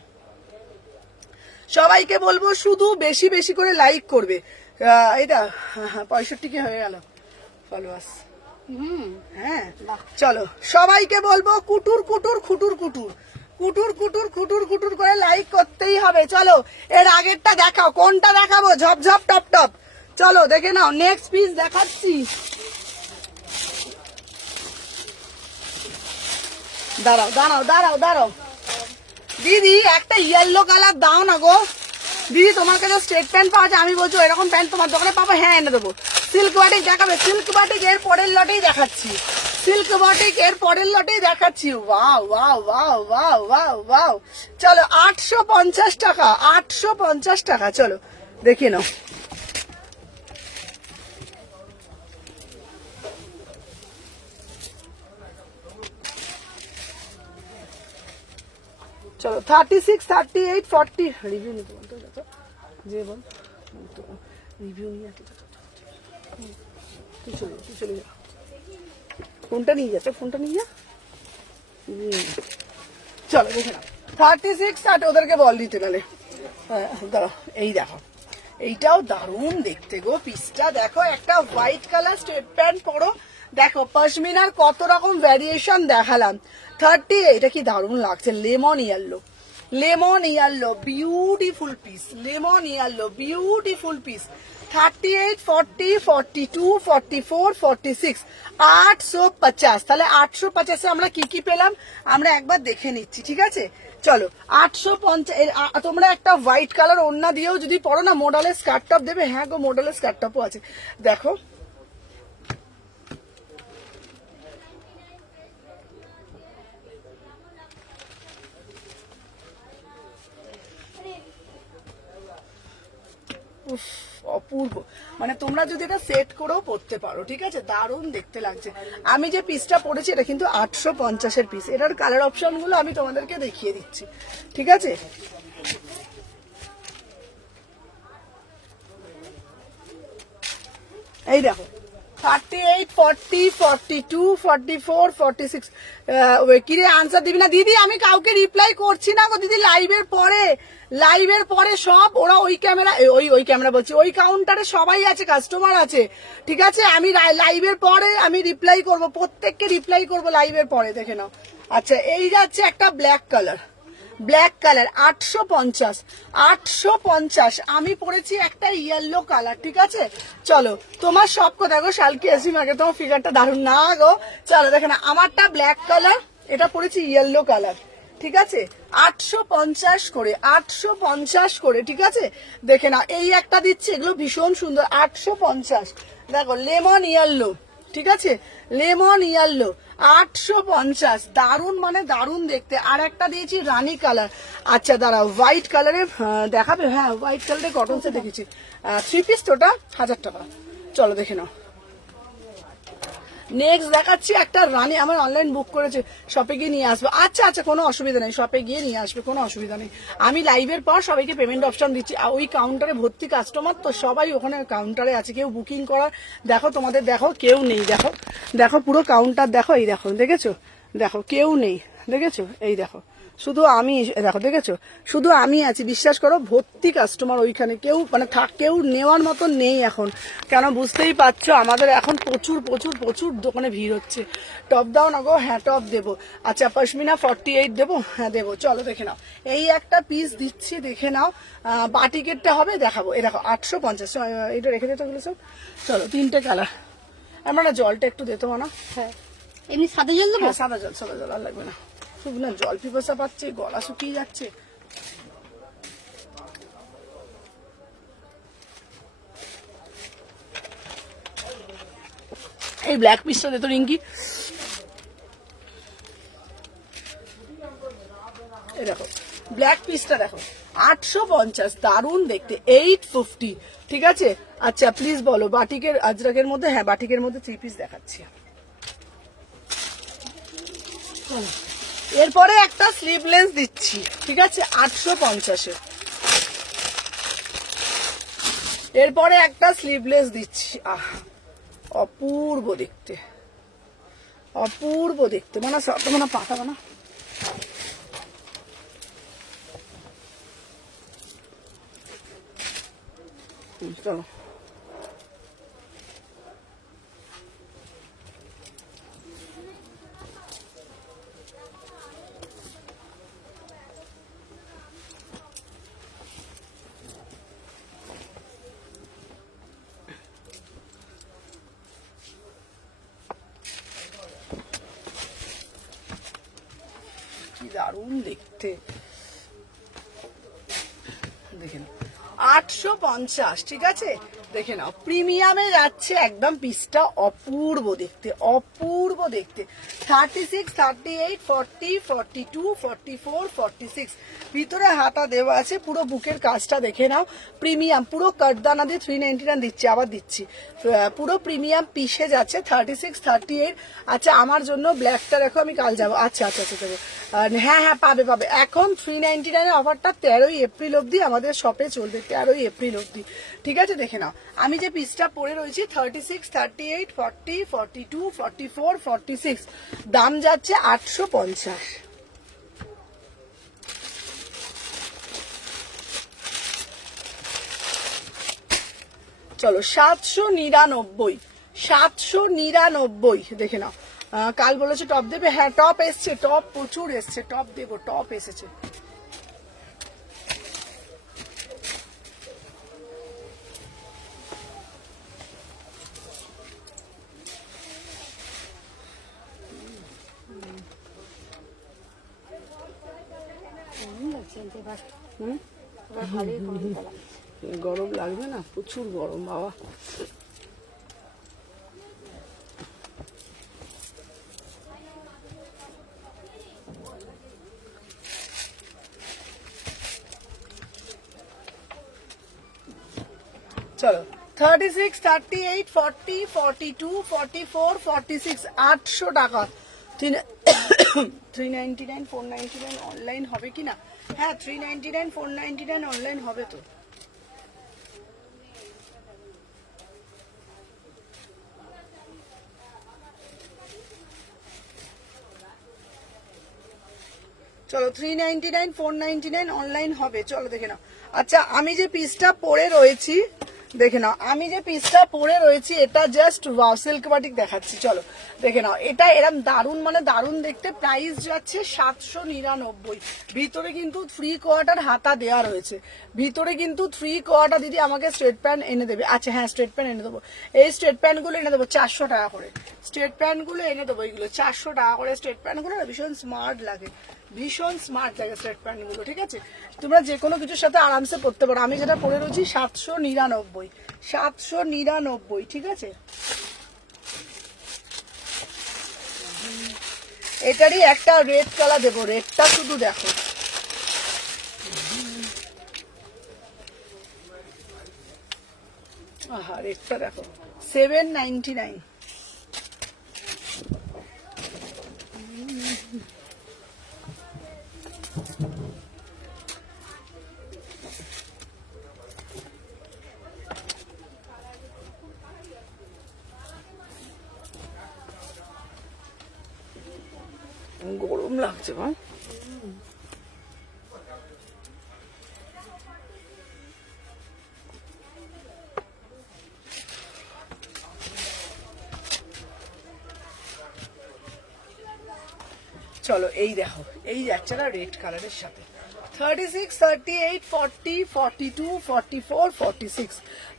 সবাইকে বলবো শুধু বেশি বেশি করে লাইক করবে। এটা 65 কি হয়ে গেল ফলোয়ার্স। হ্যাঁ চলো সবাইকে বলবো কুটুর কুটুর খুটুর কুটুর, কুটুর কুটুর খুটুর কুটুর করে লাইক করতেই হবে। চলো এর আগেরটা দেখাও, কোনটা দেখাবো? ঝপঝপ টপ টপ। চলো দেখে নাও, নেক্সট পিস দেখাচ্ছি। দাঁড়াও দাঁড়াও দাঁড়াও দাঁড়াও দিদি, একটা ইয়েলো কালার দাও না গো দিদি। তোমার কাছে স্ট্রেট প্যান্ট পাওয়া যায়? আমি বলছি এরকম প্যান্ট তোমার দোকানে পাবো? হ্যাঁ এনে দেবো। সিল্ক বাটিক দেখাবে? সিল্ক বাটিক এর পরের লটেই দেখাচ্ছি, সিল্ক বাটিক এর পরের লটেই দেখাচ্ছি। Wow wow wow wow wow wow. চলো 850 টাকা, 850 টাকা। চলো দেখে নাও। চলো 36, 38, 40 রিভিউ নিতে বলতো যে বল, রিভিউ নিয়ে তুই চলে যা। ফোনটা নিয়ে যাচ্ছে, ফোনটা নিয়ে যা। চলো দেখে নাও 36, 60 ওদেরকে বল দিতে গেলে। দাঁড়াও, এই দেখো, এইটাও দারুণ দেখতে গো। পিসটা দেখো, একটা হোয়াইট কালার স্ট্রেট প্যান্ট পরো, দেখো পশমিনার কত রকম ভ্যারিয়েশন দেখালাম। 30, এটা কি দারুণ লাগছে, lemon yellow, lemon yellow, beautiful piece, lemon yellow, beautiful piece. 38, 40, 42, 44, 46, 850। তাহলে 850 আমরা কি কি পেলাম আমরা একবার দেখে নিচ্ছি, ঠিক আছে? চলো 850। তোমরা একটা হোয়াইট কালার ওড়না দিয়েও যদি পরো না, মডেলের স্কার্ট টপ দেবে। হ্যাঁ গো, মডেলের স্কার্ট টপও আছে, দেখো। অপূর্ব, মানে তোমরা যদি এটা সেট করেও পরতে পারো, ঠিক আছে? দারুণ দেখতে লাগছে। আমি যে পিসটা পরেছি এটা কিন্তু 850-এর পিস। এটার কালার অপশন গুলো আমি তোমাদেরকে দেখিয়ে দিচ্ছি, ঠিক আছে? এই দেখো 38, 40, 42, 44, 46। কিরে আনসার দিবি না? দিদি আমি কাউকে রিপ্লাই করছি না গো দিদি, লাইভের পরে সব ওরা ওই ক্যামেরা, ওই ক্যামেরা বলছি, ওই কাউন্টারে সবাই আছে, কাস্টমার আছে, ঠিক আছে? আমি লাইভের পরে আমি রিপ্লাই করব, প্রত্যেককে রিপ্লাই করব লাইভের পরে, দেখে নাও। আচ্ছা এই যাচ্ছে একটা ব্ল্যাক কালার, ব্ল্যাক কালার 850, 850। আমি পরেছি একটা ইয়েলো কালার, ঠিক আছে? চলো তোমার সব কথা গো শালকি আসিম, আগে তোমার ফিগারটা দারুণ না গো। চলো দেখে না, আমারটা ব্ল্যাক কালার, এটা পরেছি ইয়েলো কালার, ঠিক আছে? 850 করে, 850 করে, ঠিক আছে? দেখে না, এই একটা দিচ্ছি, এগুলো ভীষণ সুন্দর, 850। দেখো লেমন ইয়েলো, ঠিক আছে? লেমন ইয়েলো 850, দারুন মানে দারুন দেখতে। আর একটা দিয়েছি রানী কালার। আচ্ছা দাঁড়াও, হোয়াইট কালারে দেখাবে? হ্যাঁ হোয়াইট কালারে কটন সেট দেখেছি, 3 পিস, ওটা 1000 টাকা। চলো দেখে নাও। নেক্সট দেখাচ্ছি একটা রানী, আমার অনলাইন বুক করেছে, শপে গিয়ে নিয়ে আসবো। আচ্ছা আচ্ছা, কোনো অসুবিধা নেই, শপে গিয়ে নিয়ে আসবে, কোনো অসুবিধা নেই। আমি লাইভের পর সবাইকে পেমেন্ট অপশন দিচ্ছি। ওই কাউন্টারে ভর্তি কাস্টমার তো, সবাই ওখানে কাউন্টারে আছে, কেউ বুকিং করার দেখো, তোমাদের দেখো কেউ নেই, দেখো দেখো পুরো কাউন্টার দেখো, এই দেখো দেখেছো? দেখো কেউ নেই, দেখেছো? এই দেখো শুধু আমি, দেখো দেখেছো শুধু আমি আছি, বিশ্বাস করো ভর্তি কাস্টমার ওইখানে, কেউ মানে কেউ নেওয়ার মতো নেই এখন, কেন বুঝতেই পারছো আমাদের এখন প্রচুর প্রচুর প্রচুর দোকানে ভিড় হচ্ছে। টপ দাও না গো? হ্যাঁ টপ দেবো। আচ্ছা পশমিনা 48 দেবো? হ্যাঁ দেবো, চলো দেখে নাও। এই একটা পিস দিচ্ছি, দেখে নাও। বাটিকেটটা হবে, দেখাবো। এই দেখো 850, এটা রেখে দিতে ওগুলো সব। চলো 3টে কালার। আমরা না জলটা একটু দিতে না? হ্যাঁ এমনি সাদা জল দেবো? হ্যাঁ সাদা জল আর লাগবে না, শুধু না জল পিপাসা পাচ্ছে, গলা শুকিয়ে যাচ্ছে। এই ব্ল্যাক পিসটা দে তো রিঙ্কি। এই দেখো ব্ল্যাক পিসটা দেখো 850, দারুণ দেখতে, 850, ঠিক আছে? আচ্ছা প্লিজ বলো বাটিকের আজরাকের মধ্যে, হ্যাঁ বাটিকের মধ্যে 3 পিস দেখাচ্ছি। এরপরে একটা স্লিভলেস দিচ্ছি, ঠিক আছে, 850-এ। এরপরে একটা স্লিভলেস দিচ্ছি, আহ অপূর্ব দেখতে, অপূর্ব দেখতে, মানে মানে পাঠাবো না। চলো কি দারুণ দেখতে, দেখে নাও 850, ঠিক আছে? দেখে নাও প্রিমিয়ামে যাচ্ছে একদম, পিসটা অপূর্ব দেখতে, অপূর্ব দেখতে। 36, 38, 40, 42, 44, 46 ভিতরে হাতা দেওয়া আছে, পুরো বুকের কাজটা দেখে নাও, প্রিমিয়াম পুরো কাটদানা দিয়ে 399 দিচ্ছি, আবার দিচ্ছি, পুরো প্রিমিয়াম পিসে যাচ্ছে। 36, 38। আচ্ছা আমার জন্য ব্ল্যাকটা রাখো, আমি কাল যাবো। আচ্ছা আচ্ছা আচ্ছা দেবো। হ্যাঁ হ্যাঁ পাবে পাবে। এখন 399 অফারটা 13ই এপ্রিল অবধি আমাদের শপে চলবে, 13ই এপ্রিল অবধি, ঠিক আছে? দেখে নাও আমি যে পিসটা পরে রয়েছি 36, 38, 40, 42, 44, 46, দাম যাচ্ছে 850। চলো 799, 799 দেখে নাও। কাল বলেছে টপ দেবে, হ্যাঁ টপ এসছে, টপ প্রচুর এসছে, টপ দেবো, টপ এসেছে। গরম লাগবে না? প্রচুর গরম বাবা। চলো 36, 38, 40, 42, 44, 46, 800 টাকা। 399, 499 অনলাইন হবে কিনা? হ্যাঁ 399, 499 অনলাইন হবে তো। চলো 399, 499 অনলাইন হবে, চলো দেখে নাও। আচ্ছা আমি যে পিসটা পরে রয়েছি, দেখে নাও আমি যে পিসটা পরে রয়েছি, এটা জাস্ট ওয়াও সিল্ক বাটিক দেখাচ্ছি, চলো দেখে নাও। এটা এরম দারুন, মানে দারুন দেখতে, প্রাইস যাচ্ছে 799। ভিতরে কিন্তু 3 কোয়ার্টার হাতা দেওয়া রয়েছে, ভিতরে কিন্তু 3 কোয়ার্টার। দিদি আমাকে স্ট্রেট প্যান্ট এনে দেবে? আচ্ছা হ্যাঁ স্ট্রেট প্যান্ট এনে দেবো, এই স্ট্রেট প্যান্টগুলো এনে দেবো 400 টাকা করে, স্ট্রেট প্যান্টগুলো এনে দেবো, এইগুলো 400 টাকা করে স্ট্রেট প্যান্টগুলো, ভীষণ স্মার্ট লাগে, ভীষণ স্মার্ট লাগে স্ট্রেট প্যান্টগুলো, ঠিক আছে? তোমরা যে কোনো কিছুর সাথে আরামসে পরতে পারো। আমি যেটা পরে রয়েছি 799, 799, ঠিক আছে? এটারই একটা রেড কালার দেবো, রেডটা শুধু দেখো, আহা রেডটা দেখো, 799। লাগছে বল। চলো এই দেখো, এই যাচ্ছে না রেড কালারের সাথে 36, 38, 40, 42, 44, 46।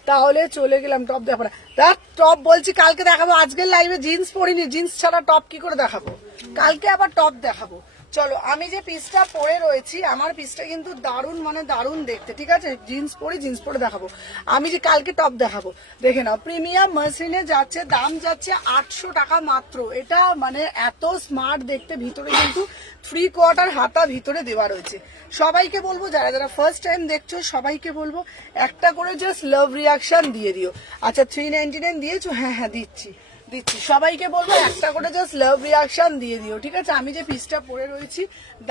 তাহলে চলে গেলাম টপ দেখাবো না। দেখ টপ বলছি কালকে দেখাবো, আজকের লাইভে জিন্স পরিনি, জিন্স ছাড়া টপ কি করে দেখাবো, কালকে আবার টপ দেখাবো। চলো আমি যে পিসটা পরে রয়েছি, আমার পিসটা কিন্তু দারুণ মানে দারুণ দেখতে, ঠিক আছে? জিন্স পরি, জিন্স পরে দেখাবো। আমি যে কালকে টপ দেখাবো, দেখে নাও প্রিমিয়াম মাসলিনে যাচ্ছে, দাম যাচ্ছে 800 টাকা মাত্র। এটা মানে এত স্মার্ট দেখতে, ভিতরে কিন্তু 3/4 হাতা ভিতরে দেওয়া রয়েছে। সবাইকে বলবো যারা যারা ফার্স্ট টাইম দেখছো সবাইকে বলবো একটা করে জাস্ট লাভ রিয়াকশন দিয়ে দিও। আচ্ছা 399 দিয়েছো? হ্যাঁ হ্যাঁ দিচ্ছি দিচ্ছি। সবাইকে বলবো একটা করে জাস্ট লাভ রিয়াকশন দিয়ে দিও, ঠিক আছে? আমি যে পিসটা পরে রয়েছি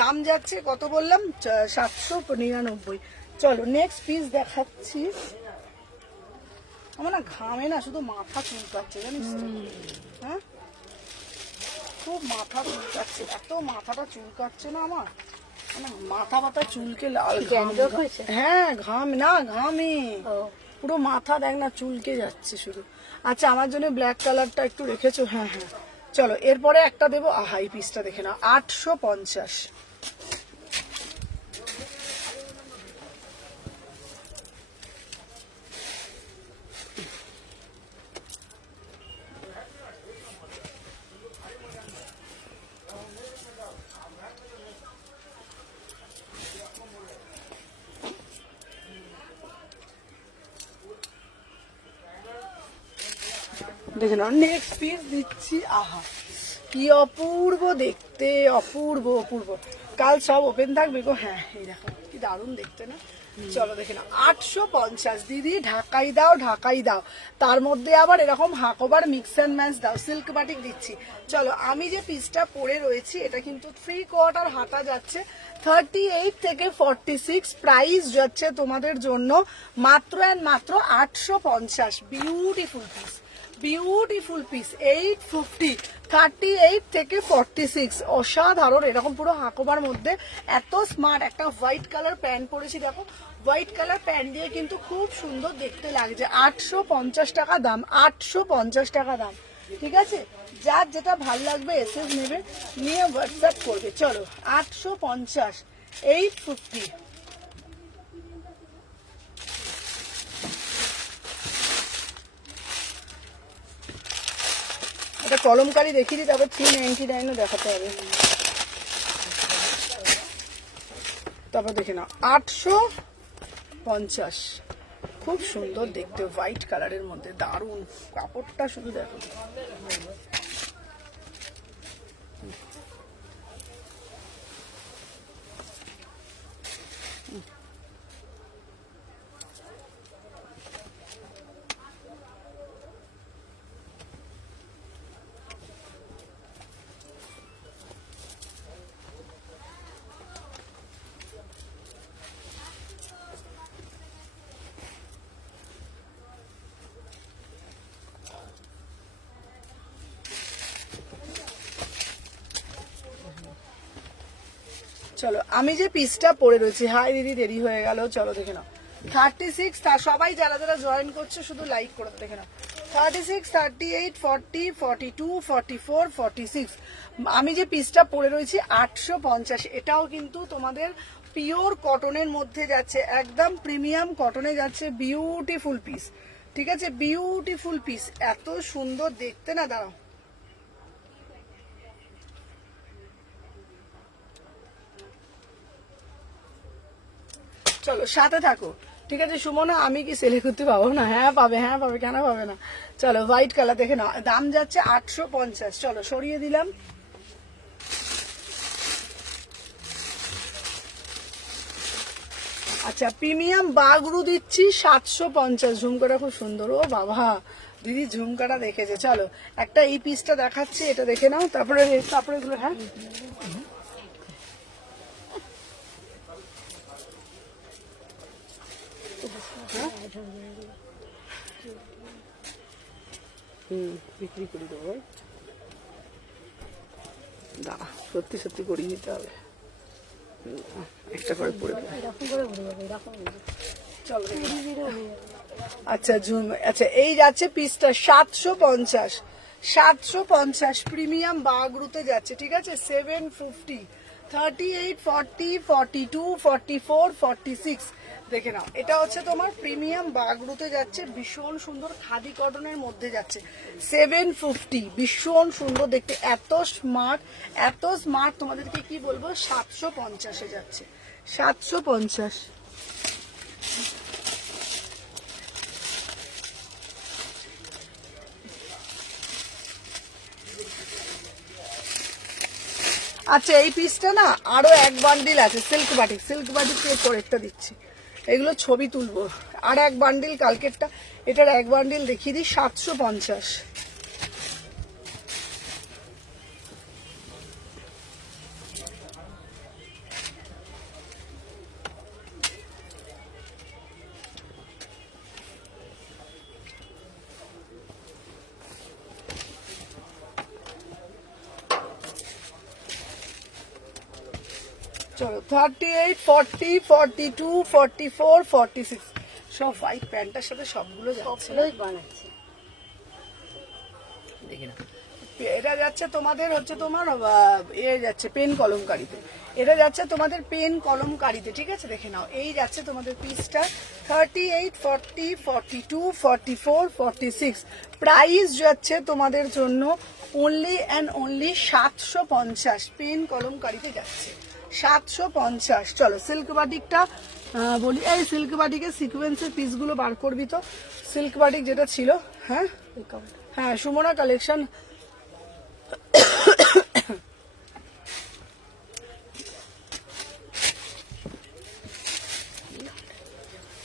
দাম যাচ্ছে কত বললাম, 799। চলো নেক্সট পিস দেখাচ্ছি। আমার না ঘামে না শুধু মাথা চুলকাচ্ছে, জানিস তো? হ্যাঁ খুব মাথা চুলকাচ্ছে, এত মাথাটা চুলকাচ্ছে না আমার, মানে মাথা ব্যথা চুলকে লাল ঘাম। হ্যাঁ ঘাম না ঘামে পুরো মাথা দেখ না চুলকে যাচ্ছে শুধু। আচ্ছা আমার জন্য ব্ল্যাক কালারটা একটু রেখেছো? হ্যাঁ হ্যাঁ চলো এরপরে একটা দেবো। আহা এই পিসটা দেখে না, 850। দেখে নাও নেক্সট পিস দিচ্ছি। আহা কি অপূর্ব দেখতে, অপূর্ব অপূর্ব। কাল সব ওপেন থাকবে গো। হ্যাঁ এই দেখো কি দারুণ দেখতে না। চলো দেখে নাও 850। দিদি ঢাকাই দাও ঢাকাই দাও, তার মধ্যে আবার এরকম হাকোবার মিক্স অ্যান্ড ম্যাচ দাও, সিল্ক বাটিক দিচ্ছি। চলো আমি যে পিসটা পরে রয়েছি এটা কিন্তু 3/4 হাতা যাচ্ছে, 38 থেকে 46। প্রাইস যাচ্ছে তোমাদের জন্য মাত্র অ্যান্ড মাত্র 850। বিউটিফুল পিস, বিউটিফুল পিস, 850, 38 থেকে 46। অসাধারণ, এরকম পুরো হাকোবার মধ্যে এত স্মার্ট। একটা হোয়াইট কালার প্যান্ট পরেছি, দেখো হোয়াইট কালার প্যান্ট দিয়ে কিন্তু খুব সুন্দর দেখতে লাগছে। 850 টাকা দাম, 850 টাকা দাম, ঠিক আছে? যার যেটা ভাল লাগবে এসএস নেবে, নিয়ে হোয়াটসঅ্যাপ করবে। চলো 850, 850। এটা কলমকারি দেখিয়ে দিই, তারপর 399 দেখাতে হবে। তারপর দেখে নাও 850। খুব সুন্দর দেখতে, হোয়াইট কালারের মধ্যে দারুণ কাপড়টা, শুধু দেখো। চলো আমি যে পিসটা পরে রয়েছি, হাই দিদি দেরি হয়ে গেল, চলো দেখে নাও 36। তা সবাই যারা যারা জয়েন করছে শুধু লাইক করে দেখে নাও। 36, 38, 40, 42, 44, 46। আমি যে পিসটা পরে রয়েছি 850। এটাও কিন্তু তোমাদের পিওর কটনের মধ্যে যাচ্ছে, একদম প্রিমিয়াম কটনে যাচ্ছে। বিউটিফুল পিস, ঠিক আছে? বিউটিফুল পিস, এত সুন্দর দেখতে না। দাঁড়াও চলো সাথে থাকো, ঠিক আছে? সুমনা আমি কি সেলে করতে পাবো না? হ্যাঁ পাবে, হ্যাঁ পাবে, কেন পাবে না? চলো হোয়াইট কালার দেখে নাও, দাম যাচ্ছে 850। চলো সরিয়ে দিলাম। আচ্ছা প্রিমিয়াম বাগরু দিচ্ছি 750। ঝুমকাটা খুব সুন্দর। ও বাবা দিদি ঝুমকাটা দেখেছে। চলো একটা এই পিসটা দেখাচ্ছি, এটা দেখে নাও, তারপরে তারপরে এগুলো। হ্যাঁ বিক্রি করে দেবো। দাঁড়া, সত্যি সত্যি করিয়ে নিতে হবে, একটা করে পরে দেবো। এরকম করে ভরে যাবে, এরকম চলো জিরো হয়ে যাবে। আচ্ছা জুম, আচ্ছা এই যাচ্ছে পিসটা 750, 750 প্রিমিয়াম বাগরুতে যাচ্ছে, ঠিক আছে। 750, 38, 40, 42, 44, 46 দেখে নাও। এটা হচ্ছে তোমার প্রিমিয়াম বাগরুতে যাচ্ছে, ভীষণ সুন্দর খাদি কটনের মধ্যে যাচ্ছে। 750, ভীষণ সুন্দর দেখতে, এত স্মার্ট, এত স্মার্ট, তোমাদেরকে কি বলবো, 750-এ যাচ্ছে, 750। আচ্ছা এই পিসটা না আরো এক বান্ডিল আছে, সিল্ক বাটিক, সিল্ক বাটিক পরেরটা দিচ্ছি, এগুলো ছবি তুলবো। আর এক বান্ডিল কালকেরটা, এটার এক বান্ডিল দেখিয়ে দিই, 750। চলো 38, 40, 42, 44, 46 সব হোয়াইট প্যান্টের সাথে সবগুলো যাচ্ছে। সবগুলোই বানাচ্ছে। দেখি না, এটা যাচ্ছে তোমাদের হচ্ছে তোমার যাচ্ছে পেন কলমকারিতে, এটা যাচ্ছে তোমাদের পেন কলমকারিতে, ঠিক আছে। দেখে নাও, এই যাচ্ছে তোমাদের পিসটা 38, 40, 42, 44, 46 প্রাইস যাচ্ছে তোমাদের জন্য অনলি অ্যান্ড অনলি 750, পেন কলমকারিতে যাচ্ছে 750। চলো সিল্ক বাটিকটা বলি, এই সিল্ক বাটিকের সিকোয়েন্সের পিসগুলো বার করবি তো, সিল্ক বাটিক যেটা ছিল। হ্যাঁ হ্যাঁ, সুমনা কালেকশন।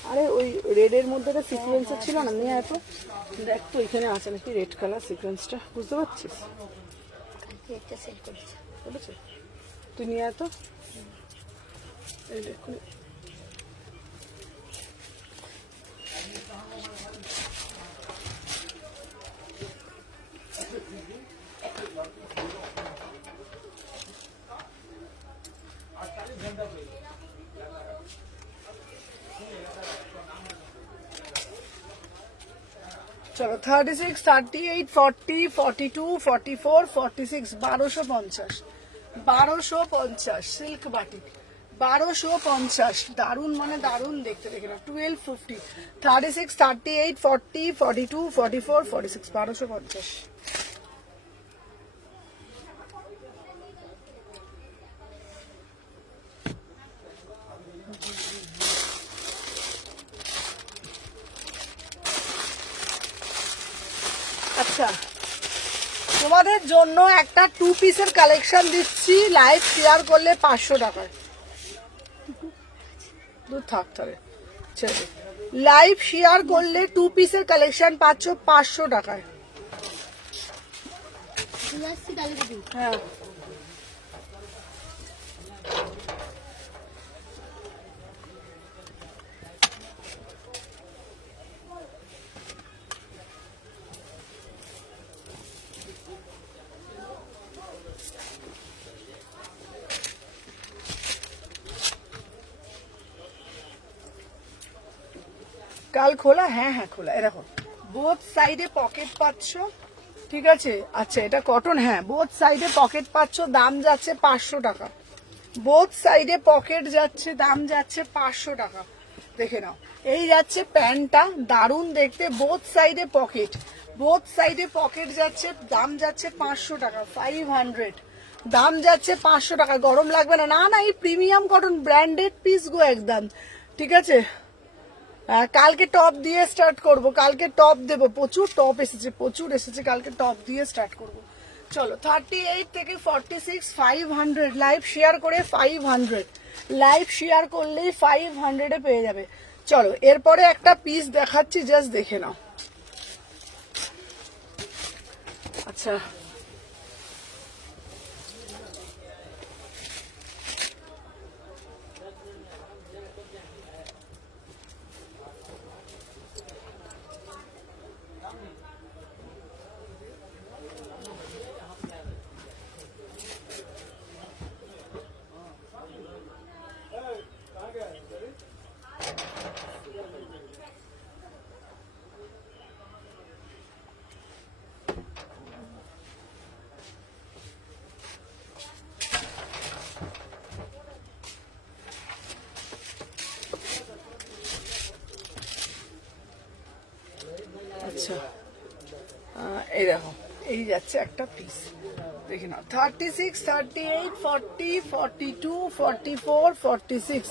আরে ওই রেডের মধ্যে একটা সিকোয়েন্সের ছিল না, নিয়ে এত দেখ তো এখানে আছে নাকি রেড কালার সিকোয়েন্সটা, বুঝতে পারছিস? একটা সেল করেছে। বলেছে তুই নিয়ে এত, এই দেখুন চলো 36, 38, 40, 42, 44, 46 1250, 1250 সিল্ক বাটিক, 1250 দারুন মানে দারুন দেখতে, দেখে না 1250, 36, 38, 40, 42, 44, 46 1250। আচ্ছা তোমাদের জন্য একটা 2 পিসের কালেকশন দিচ্ছি, লাইভ শেয়ার করলে 500 টাকায়, দূর থাক তাহলে ছেড়ে, লাইভ শেয়ার করলে 2 পিসের কালেকশন পাচ্ছ 500 টাকায়। হ্যাঁ কাল খোলা, হ্যাঁ হ্যাঁ খোলা, এরকম বোথ সাইডে পকেট পাচ্ছ, ঠিক আছে। আচ্ছা এটা কটন, হ্যাঁ বোথ সাইডে পকেট পাচ্ছ, দাম যাচ্ছে 500 টাকা, বোথ সাইডে পকেট যাচ্ছে, দাম যাচ্ছে 500 টাকা। দেখে নাও, এই যাচ্ছে প্যান্টটা, দারুন দেখতে, বোথ সাইডে পকেট, বোথ সাইডে পকেট যাচ্ছে, দাম যাচ্ছে 500 টাকা, 500 দাম যাচ্ছে 500 টাকা। গরম লাগবে না, না না এই প্রিমিয়াম কটন ব্র্যান্ডেড পিস গো একদম, ঠিক আছে। কালকে টপ দিয়ে স্টার্ট করব, কালকে টপ দেবো, প্রচুর টপ এসেছে, প্রচুর এসেছে, কালকে টপ দিয়ে স্টার্ট করব। চলো 38 থেকে 46 500, লাইভ শেয়ার করে 500, লাইভ শেয়ার করলেই 500-এ পেয়ে যাবে। চলো এরপরে একটা পিস দেখাচ্ছি, জাস্ট দেখে নাও। আচ্ছা আচ্ছা এই দেখো এই যাচ্ছে একটা পিস, দেখে নাও 36, 38, 40, 42, 44, 46,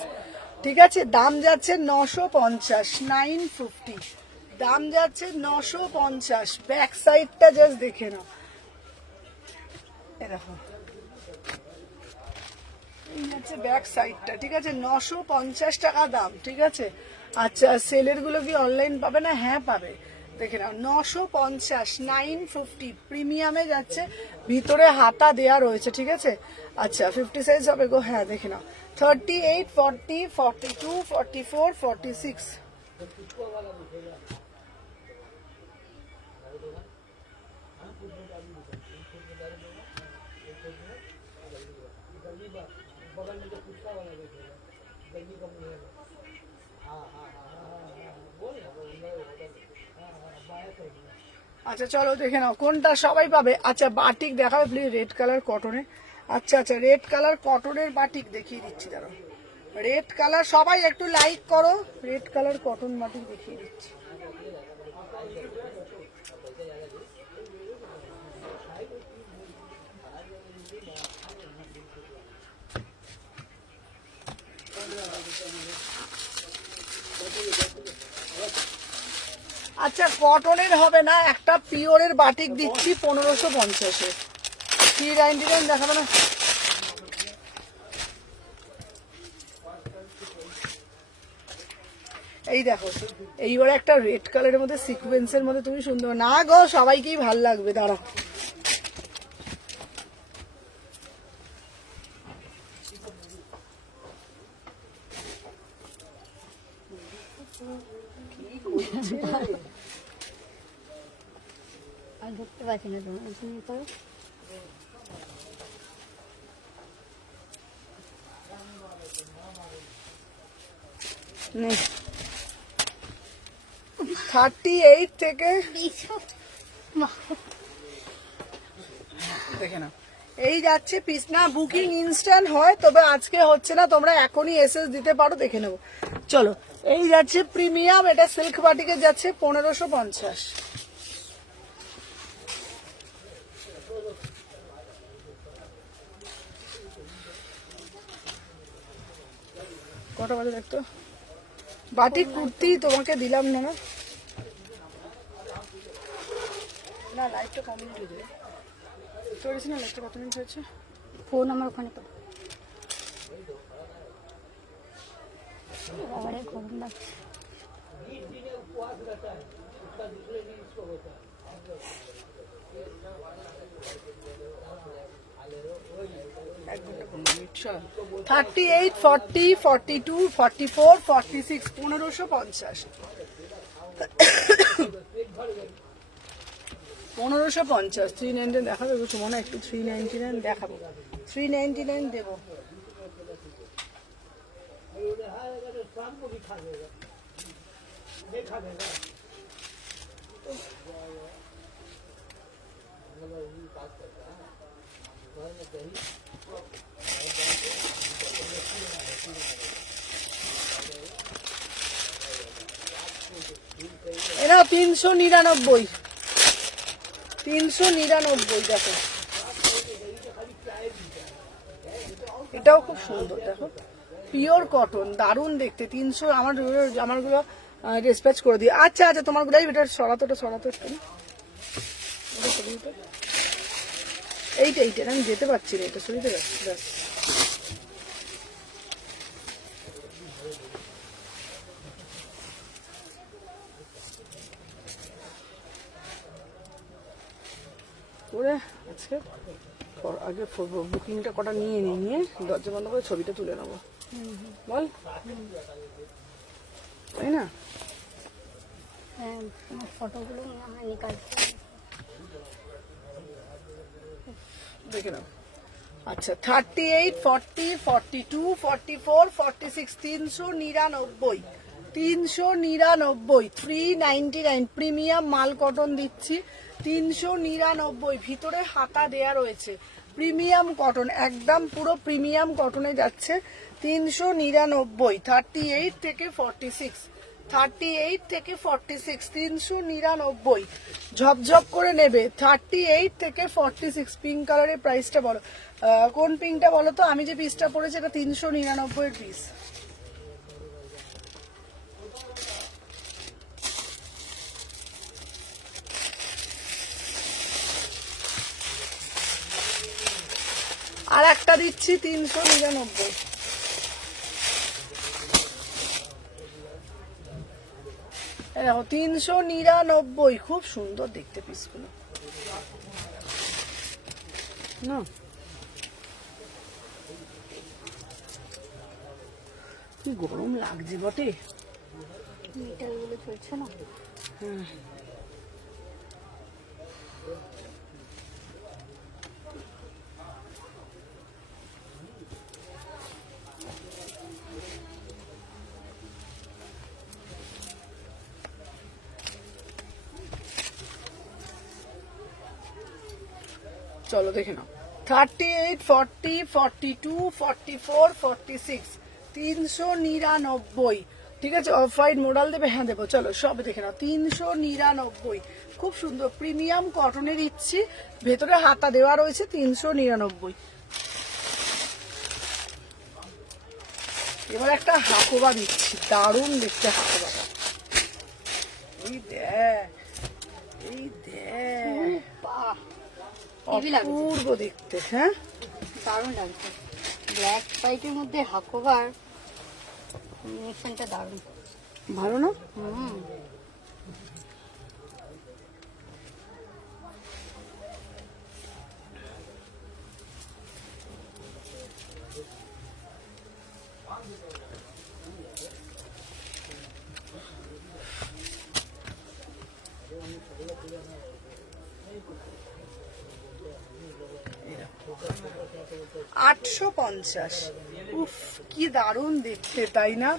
ঠিক আছে। দাম যাচ্ছে 950, 950 দাম যাচ্ছে 950। ব্যাক সাইডটা জাস্ট দেখে নাও, এই দেখো এই হচ্ছে ব্যাক সাইডটা, ঠিক আছে। 950 টাকা দাম, ঠিক আছে। আচ্ছা সেলের গুলো কি অনলাইন পাবে না? হ্যাঁ পাবে, দেখে নাও 950, 950 প্রিমিয়ামে যাচ্ছে, ভিতরে হাতা দেয়া রয়েছে, ঠিক আছে। আচ্ছা 50 সাইজ হবে গো, হ্যাঁ দেখে নাও 38, 40, 42, 44, 46। আচ্ছা চলো দেখে নাও কোনটা সবাই পাবে। আচ্ছা বাটিক দেখাবে প্লিজ, রেড কালার কটনে। আচ্ছা আচ্ছা রেড কালার কটনের বাটিক দেখিয়ে দিচ্ছি, দাঁড়াও। রেড কালার সবাই একটু লাইক করো, রেড কালার কটন বাটিক দেখিয়ে দিচ্ছি। আচ্ছা কটনের হবে না, একটা পিওরের বাটিক দিচ্ছি 1550-এ। 399 দেখাবে না? এই দেখো এইবারে একটা রেড কালারের মধ্যে সিকোয়েন্সের মধ্যে তুমি সুন্দর, না গো সবাইকেই ভাল লাগবে, দাঁড়াও। আমি ধরতে পারছি না তোমার, তুমি করো। নে 38 থেকে দেখে না এই যাচ্ছে পিস। না বুকিং ইনস্ট্যান্ট হয়, তবে আজকে হচ্ছে না, তোমরা এখনই এসএস দিতে পারো, দেখে নেবো। চলো এই যাচ্ছে প্রিমিয়াম, এটা সিল্ক বাটিকে যাচ্ছে 1550। কটা বাজে দেখতো? বাটিক কুর্তি তোমাকে দিলাম না, না লাইটটা কম মিনিট হয়ে যাবে, চলেছি না লাইটটা কত মিনিট হয়েছে? ফোন আমার ওখানে তো আবার গরম লাগছে। এক ঘন্টা 15 মিনিট। 38, 40, 42, 44, 46 1550। 1550 399 দেখাবে কিছু মনে, একটু 399 দেখাবো, 399 দেবো। এরা 399, 399 দেখো, এটাও খুব সুন্দর, দেখো পিওর কটন, দারুণ দেখতে। 300 আমারগুলো ডিসপ্যাচ করে দিই। আচ্ছা আচ্ছা তোমার গুলাই এটা সরাতো একটু, এইটা আমি যেতে পারছি না, এটা সরিতে যাচ্ছি ব্যাস। করে আজকে আগে বুকিংটা কটা নিয়ে দরজা বন্ধ করে ছবিটা তুলে নেবো, বল তাই না? হ্যাঁ তোমার ফটোগুলো আমরা নিকালছি, দেখে নাও। আচ্ছা 38, 40, 42, 44, 46 399, 399 প্রিমিয়াম মাল কটন দিচ্ছি 399। ভিতরে হাতা দেয়া রয়েছে, প্রিমিয়াম কটন, একদম পুরো প্রিমিয়াম কটনে যাচ্ছে 399। 38 থেকে 46 38 থেকে 46, 399, ঝপঝপ করে নেবে। 38 থেকে 46 পিঙ্ক কালারের প্রাইসটা বলো। কোন পিঙ্কটা বলো তো? আমি যে পিসটা পরেছি এটা 399 এর পিস। আর একটা দিচ্ছি 399। দেখো 399, খুব সুন্দর দেখতে পিসগুলো না। কি গরম লাগছে বটে। মিটারগুলো চলছে না। চলো দেখে নাও। 38, 40, 42, 44, 46, 399। ঠিক আছে, অফ হোয়াইট মোডাল দেবে? হ্যাঁ দেবো। চলো সব দেখে নাও। 399, খুব সুন্দর প্রিমিয়াম কটনের ইচ্ছি, ভেতরে হাতা দেওয়া রয়েছে। 399। এবার একটা হাকোবা দিচ্ছি, দারুণ দেখতে হাকোবাটা। এই দেখ, এই দেখ, বাহ, হেভি লাগছে, অপূর্ব দেখতে। হ্যাঁ দারুণ লাগছে। ব্ল্যাক হোয়াইটের মধ্যে হাকোভার কম্বিনেশনটা দারুণ। ভালো না? হুম, $850। উফ কি দারুণ দেখতে, তাই না?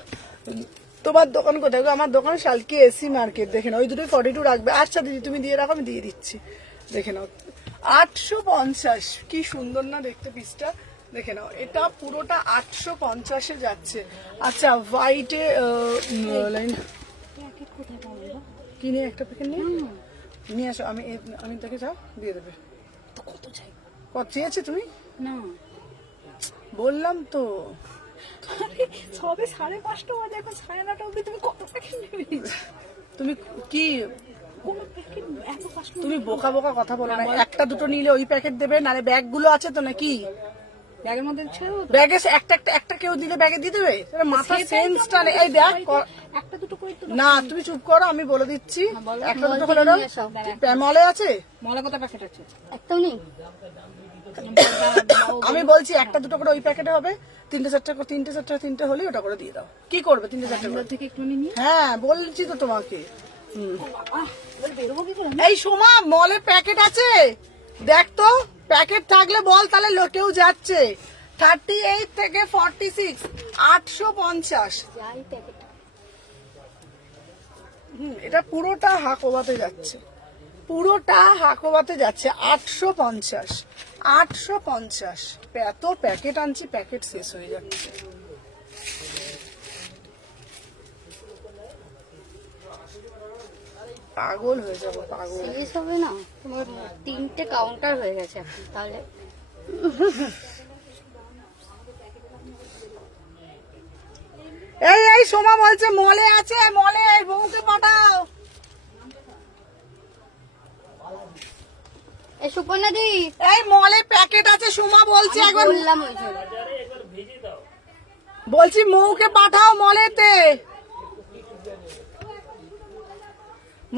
তোমার দোকান কোথায় গো? আমার দোকান শালকি এসি মার্কেট। দেখে নাও, ওই দুটোই 42 রাখবে। আচ্ছা দিদি তুমি দিয়ে রাখো, আমি দিয়ে দিচ্ছি। দেখে নাও 850, কি সুন্দর না দেখতে পিসটা। দেখে নাও, এটা পুরোটা 850-এ যাচ্ছে। আচ্ছা হোয়াইটে লাইন প্যাকেট কোথায় পাবো? কিনে একটা প্যাকেট নিয়ে আসো। আমি দেখে যাও, দিয়ে দেবে। তো কত চাই? কত চেয়েছে তুমি? না, বললাম তো সবে 5:30 বাজে, এখন 9:30 অবধি তুমি কত প্যাকেট নেবে? তুমি কি কোনো প্যাকেট এত কাস্টমার তুমি বোকা বোকা কথা বলো না। একটা দুটো নিলে ওই প্যাকেট দেবে, নালে ব্যাগ গুলো আছে তো নাকি? ব্যাগের মধ্যে ছেড়েও ব্যাগে একটা কেউ দিলে ব্যাগে দিয়ে দেবে? মাথা সেন্সটা নেই। এই দেখ একটা দুটো করে তো না, তুমি চুপ করো, আমি বলে দিচ্ছি। একটা দুটো করে নিয়ে এসো। মলে আছে। মলা কত প্যাকেট আছে? একটাও নেই। আমি বলছি একটা দুটো করে ওই প্যাকেটে হবে। 3-4টা হলে ওটা করে দিয়ে দাও। কি করবে 3-4টা করে? থেকে একটু নিয়ে হ্যাঁ বলছি তো তোমাকে। বলে বেরোবো কি করে? এই সোমা, মলে প্যাকেট আছে দেখ তো, প্যাকেট থাকলে বল, তাহলে লোকেও যাচ্ছে। 38 থেকে 46, 850। যাই প্যাকেট। এটা পুরোটা হাকোবাতে যাচ্ছে, পুরোটা হাকোবাতে যাচ্ছে। 850, 850। এত প্যাকেট আনছি, প্যাকেট শেষ হয়ে যাচ্ছে। পাগল হয়ে যাবো, পাগল। শেষ হবে না? তোমার 3টে কাউন্টার হয়ে গেছে এখন তাহলে। এই সোমা বলছে মলে আছে, মলে এই বউকে পাঠাও। এই সুপর্ণা দি, এই মলে প্যাকেট আছে, সোমা বলছে একবার। বললাম ওই জন্য। বলছি মৌকে পাঠাও মলেতে।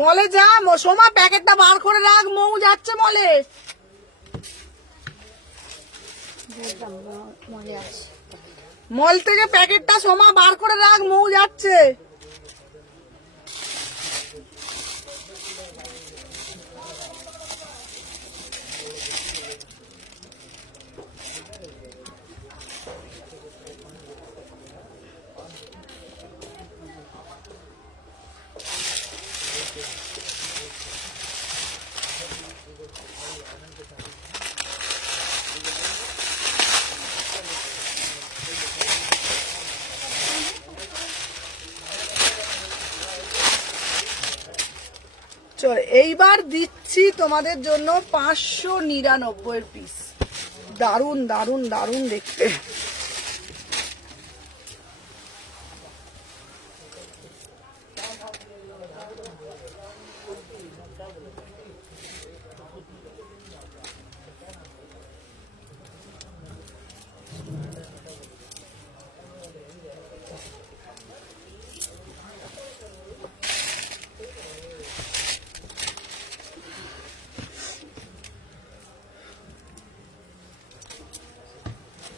মলে যা, সোমা প্যাকেটটা বার করে রাখ, মৌ যাচ্ছে মলে। বুঝলাম, মনে আছে। মল থেকে প্যাকেটটা সোমা বার করে রাখ, মৌ যাচ্ছে। চল এইবার দিচ্ছি তোমাদের জন্য 599 পিস। দারুন দারুন দারুন দেখতে।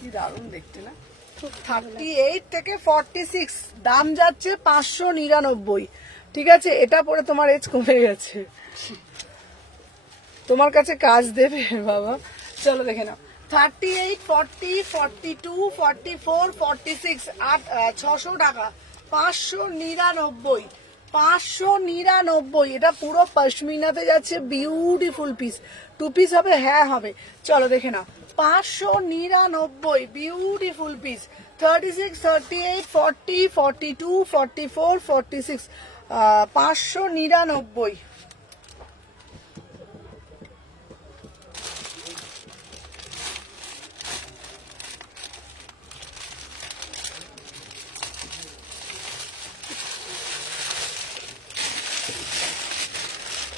কি দারুণ দেখতে না? 38 থেকে 46 দাম যাচ্ছে 599। ঠিক আছে, এটা পরে তোমার এজ কমে গেছে, তোমার কাছে কাজ দেবে বাবা। চলো দেখে নাও, 38, 40, 42, 44, 46, 600 টাকা, 599, 599। এটা পুরো পশমিনাতে যাচ্ছে, বিউটিফুল পিস। 2 পিস হবে? হ্যাঁ হবে। চলো দেখে নাও, 599, বিউটিফুল পিস। 36, 38, 40, 42, 44, 46, 599।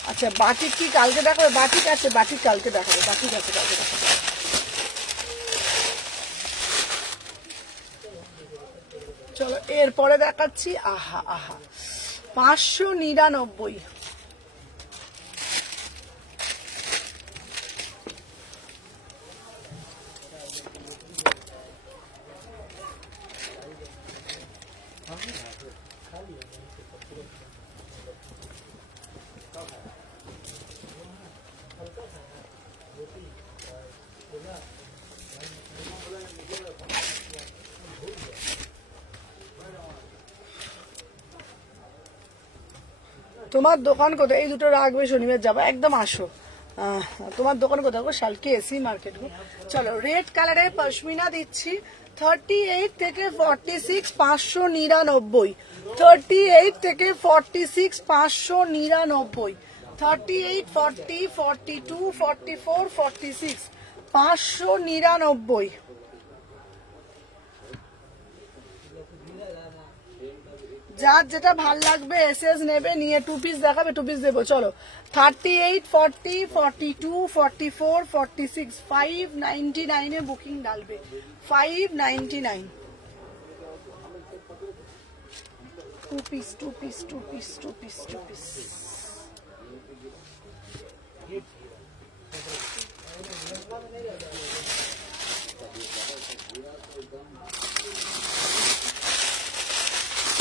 আচ্ছা, বাটিক কি কালকে দেখাবে? বাটিক আছে, বাটিক কালকে দেখাবে, বাটিক আছে কালকে দেখাবে। চলো এরপরে দেখাচ্ছি, আহা আহা, 599। তোমার দোকান কোথায়? এই দুটো রাখবে, শনিবার যাবো, একদম আসো। তোমার দোকান কোথায় গো? শালকি এসি মার্কেট গো। চলো রেড কালারের পশমিনা দিচ্ছি, 38 থেকে 46, 599। 38 থেকে 46, 599। 38, 40, 42, 44, 46, 599। যার যেটা ভাল লাগবে এসএস নেবে, নিয়ে 2 পিস দেখাবে, 2 পিস দেবো। চলো 38, 40, 42, 44, 46, 599 এ বুকিং ডালবে, 599। 2 piece, 2 piece, 2 piece, 2 piece, 2 piece.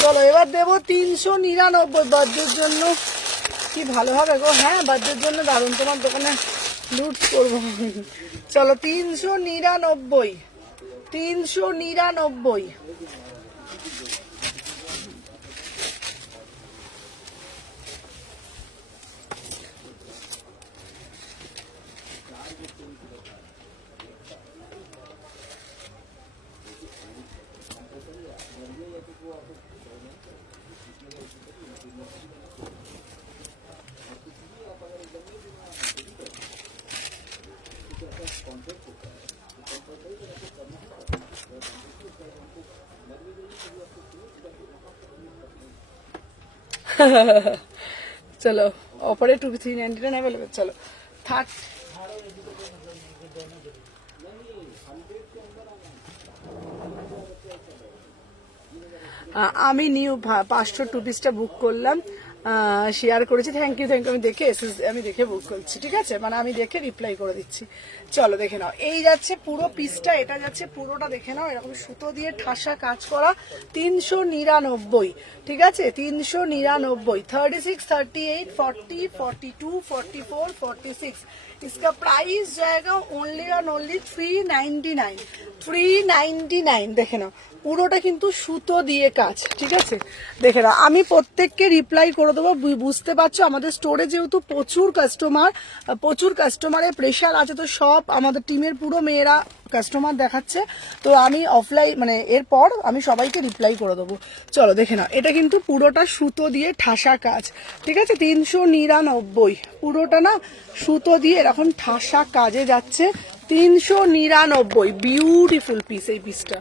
চলো এবার দেবো 399 বার্থডের জন্য। কি ভালো হবে গো। হ্যাঁ, বার্থডের জন্য দারুণ, তোমার দোকানে লুট করবো। চলো 399, 399। চলো অফারে 399 অ্যাভেলেবেল। চলো আমি নিউ 500 2 পিসটা বুক করলাম, শেয়ার করেছি। Thank you, thank you. আমি দেখে আমি দেখে বুক করছি, ঠিক আছে, মানে আমি দেখে রিপ্লাই করে দিচ্ছি। চলো দেখে নাও, এই যাচ্ছে পুরো পিসটা, এটা যাচ্ছে পুরোটা, দেখে নাও, এরকম সুতো দিয়ে ঠাসা কাজ করা, 399। ঠিক আছে, 399। 36, 38, 40, 42, 44, 46। इसका प्राइस जाएगा ओनली और ओनली 399। 399 দেখে নাও, পুরোটা কিন্তু সুতো দিয়ে কাজ। ঠিক আছে, দেখে নাও, আমি প্রত্যেককে রিপ্লাই করে দেবো। বুঝতে পারছো, আমাদের স্টোরে যেহেতু প্রচুর কাস্টমারের প্রেশার আছে, তো সব আমাদের টিমের পুরো মেয়েরা কাস্টমার দেখাচ্ছে, তো আমি অফলাইন মানে এরপর আমি সবাইকে রিপ্লাই করে দেবো। চলো দেখে নাও, এটা কিন্তু পুরোটা সুতো দিয়ে ঠাসা কাজ, ঠিক আছে, 399, পুরোটা না সুতো দিয়ে এরকম ঠাসা কাজে যাচ্ছে, 399, বিউটিফুল পিস। এই পিসটা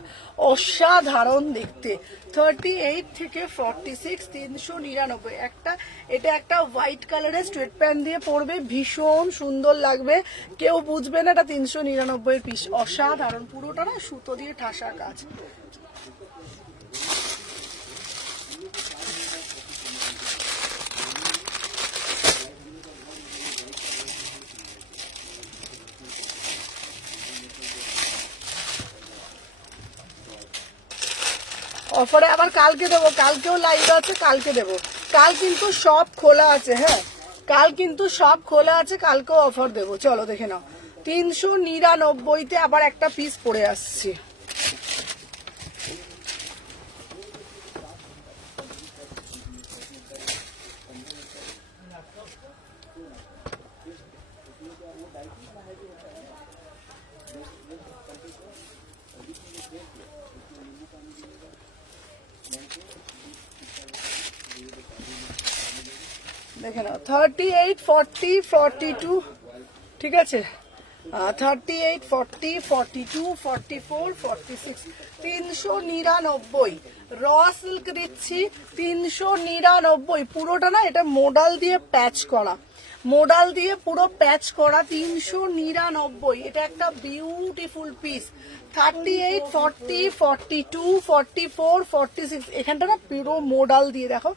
অসাধারণ দেখতে, 38 থেকে 46, 399 একটা। এটা একটা হোয়াইট কালারের স্ট্রেট প্যান্ট দিয়ে পরবে, ভীষণ সুন্দর লাগবে, কেউ বুঝবে না এটা 399 পিস। অসাধারণ, পুরোটা না সুতো দিয়ে ঠাসা কাজ। অফারে আবার কালকে দেবো, কালকেও লাইভ আছে, কালকে দেবো। কাল কিন্তু সব খোলা আছে, হ্যাঁ কাল কিন্তু সব খোলা আছে, কালকেও অফার দেবো। চলো দেখে নাও, 399-তে আবার একটা পিস পরে আসছে। দেখে নাও, 38, 40, 42, ঠিক আছে, 38, 40, 42, 44, 46, 399। র সিল্ক দিচ্ছি 399, পুরোটা না এটা মোডাল দিয়ে প্যাচ করা, মোডাল দিয়ে পুরো প্যাচ করা, 399। এটা একটা বিউটিফুল পিস, 38, 40, 42, 44, 46, এখানটা না পুরো মোডাল দিয়ে। দেখো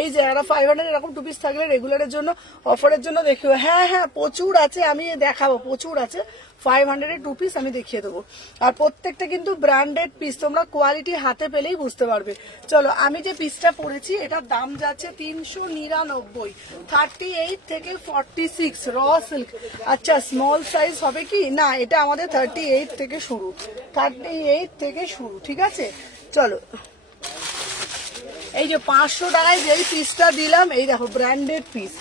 এই জায়গাটা 500 এরকম 2 পিস থাকলে রেগুলারের জন্য, অফারের জন্য দেখিও। হ্যাঁ হ্যাঁ প্রচুর আছে, আমি দেখাবো, প্রচুর আছে, 500-এর 2 পিস আমি দেখিয়ে দেবো। আর প্রত্যেকটা কিন্তু ব্র্যান্ডেড পিস, তোমরা কোয়ালিটি হাতে পেলেই বুঝতে পারবে। চলো আমি যে পিসটা পরেছি এটার দাম যাচ্ছে 399, 38 থেকে 46, র সিল্ক। আচ্ছা স্মল সাইজ হবে কি না, এটা আমাদের 38 থেকে শুরু, 38 থেকে শুরু, ঠিক আছে। চলো এই যে 500 টাকায় যেই পিসটা দিলাম, এই দেখো ব্র্যান্ডেড পিস,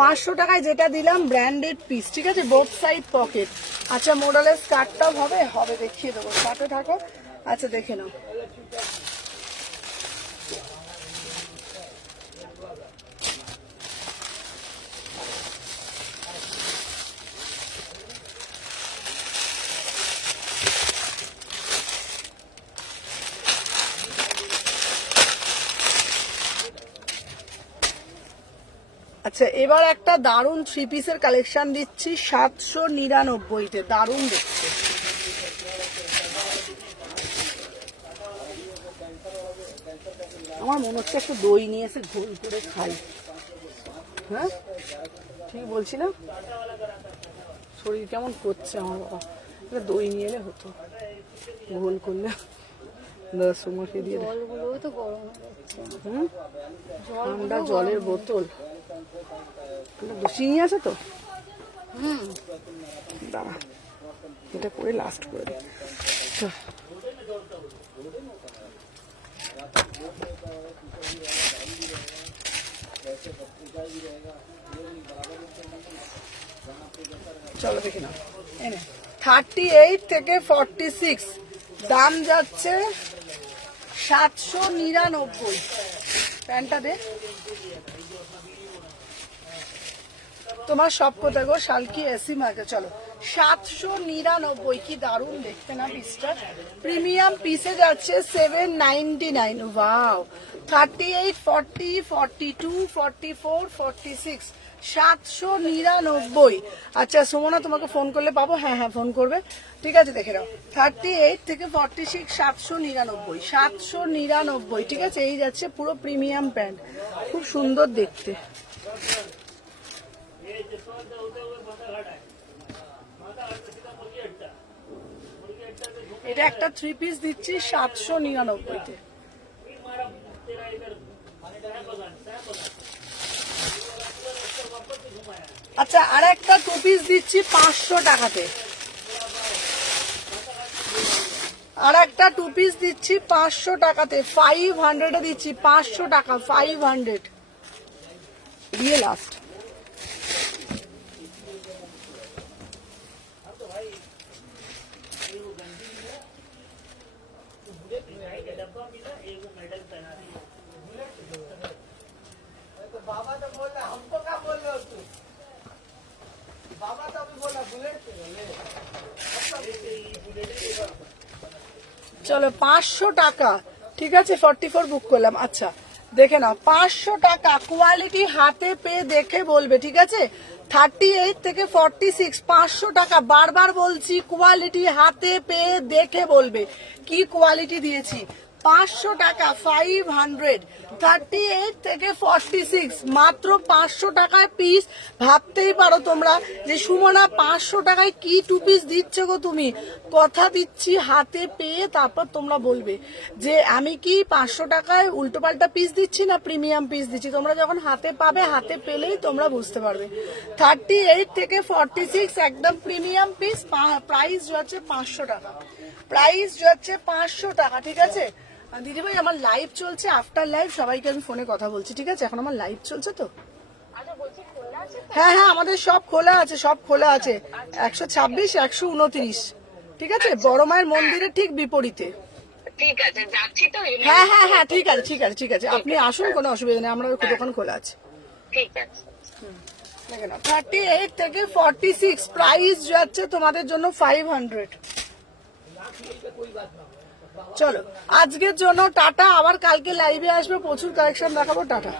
500 টাকায় যেটা দিলাম ব্র্যান্ডেড পিস, ঠিক আছে, বোথ সাইড পকেট। আচ্ছা মোডালের স্কার্টটাও হবে, হবে দেখিয়ে দেবো, সাথে থাকো। আচ্ছা দেখে নাও, আচ্ছা এবার একটা দারুণ 3 পিসের কালেকশন দিচ্ছি 799-তে, দারুণ দেখতে। আমার মনে হচ্ছে একটু দই নিয়ে এসে ঘোল করে খাই, হ্যাঁ ঠিক বলছি না, শরীর কেমন করছে আমার বাবা, দই নিয়ে এলে হতো, ঘোল করলে সুমাকে দিয়ে। জলগুলোও তো গরম হয়ে যাচ্ছে। হুম, ঠান্ডা জলের বোতল, চিনি আছে তো, দাঁড়া এটা করে লাস্ট করে দিই। চলো দেখি না, 38 থেকে 46, দাম যাচ্ছে 799। প্যান্টটা দে, তোমার সব কোথায় গো শালকি এসি মার্কে। চলো 799, কি দারুণ দেখতে না পিসটা, প্রিমিয়াম পিসে যাচ্ছে 799। ওয়াও, 38, 40, 42, 44, 46, 799। আচ্ছা সুমনা তোমাকে ফোন করলে পাবো? হ্যাঁ হ্যাঁ ফোন করবে, ঠিক আছে দেখে নাও, 38 থেকে 46, 799, 799, ঠিক আছে। এই যাচ্ছে পুরো প্রিমিয়াম প্যান্ট, খুব সুন্দর দেখতে। এটা একটা 3 পিস দিচ্ছি 799-তে। আচ্ছা আর একটা 2 পিস দিচ্ছি 500 টাকাতে, আর একটা 2 পিস দিচ্ছি 500 টাকাতে, 500-এ দিচ্ছি, 500 টাকা, 500 দিয়ে লাস্ট। চলো 500 টাকা, ঠিক আছে 44 বুক করলাম। আচ্ছা দেখে নাও 500 টাকা, কোয়ালিটি হাতে পেয়ে দেখে বলবে, ঠিক আছে 38 থেকে 46 500 টাকা, বারবার বলছি কোয়ালিটি হাতে পেয়ে দেখে বলবে কি কোয়ালিটি দিয়েছি। 500 টাকা 500, 38 থেকে 46 মাত্র 500 টাকায় পিস। ভাবতেই পারো তোমরা যে সুমনা 500 টাকায় কি 2 পিস দিচ্ছ গো তুমি। কথা দিচ্ছি হাতে পেয়ে তারপর তোমরা বলবে যে আমি কি 500 টাকায় উল্টোপাল্টা পিস দিচ্ছি না প্রিমিয়াম পিস দিচ্ছি। তোমরা যখন হাতে পাবে, হাতে পেলেই তোমরা বুঝতে পারবে। 38 থেকে 46 একদম প্রিমিয়াম পিস, প্রাইস হচ্ছে 500 টাকা, প্রাইস হচ্ছে 500 টাকা, ঠিক আছে। দিদিভাই আমার লাইভ চলছে, আফটার লাইভ সবাইকে আমি ফোনে কথা বলছি, ঠিক আছে এখন আমার লাইভ চলছে তো। হ্যাঁ হ্যাঁ আমাদের সব খোলা আছে, সব খোলা আছে, 126 129, ঠিক আছে বড় মায়ের মন্দিরের ঠিক বিপরীতে। ঠিক আছে, যাচ্ছি তো। হ্যাঁ হ্যাঁ হ্যাঁ ঠিক আছে ঠিক আছে ঠিক আছে, আপনি আসুন, কোনো অসুবিধা নেই, আমরা দোকান খোলা আছে। ঠিক আছে। 38 থেকে 46 প্রাইস যাচ্ছে তোমাদের জন্য 500। চলো আজকের জন্য টাটা, আবার কালকে লাইভে আসবে, প্রচুর কালেকশন দেখাবো, টাটা।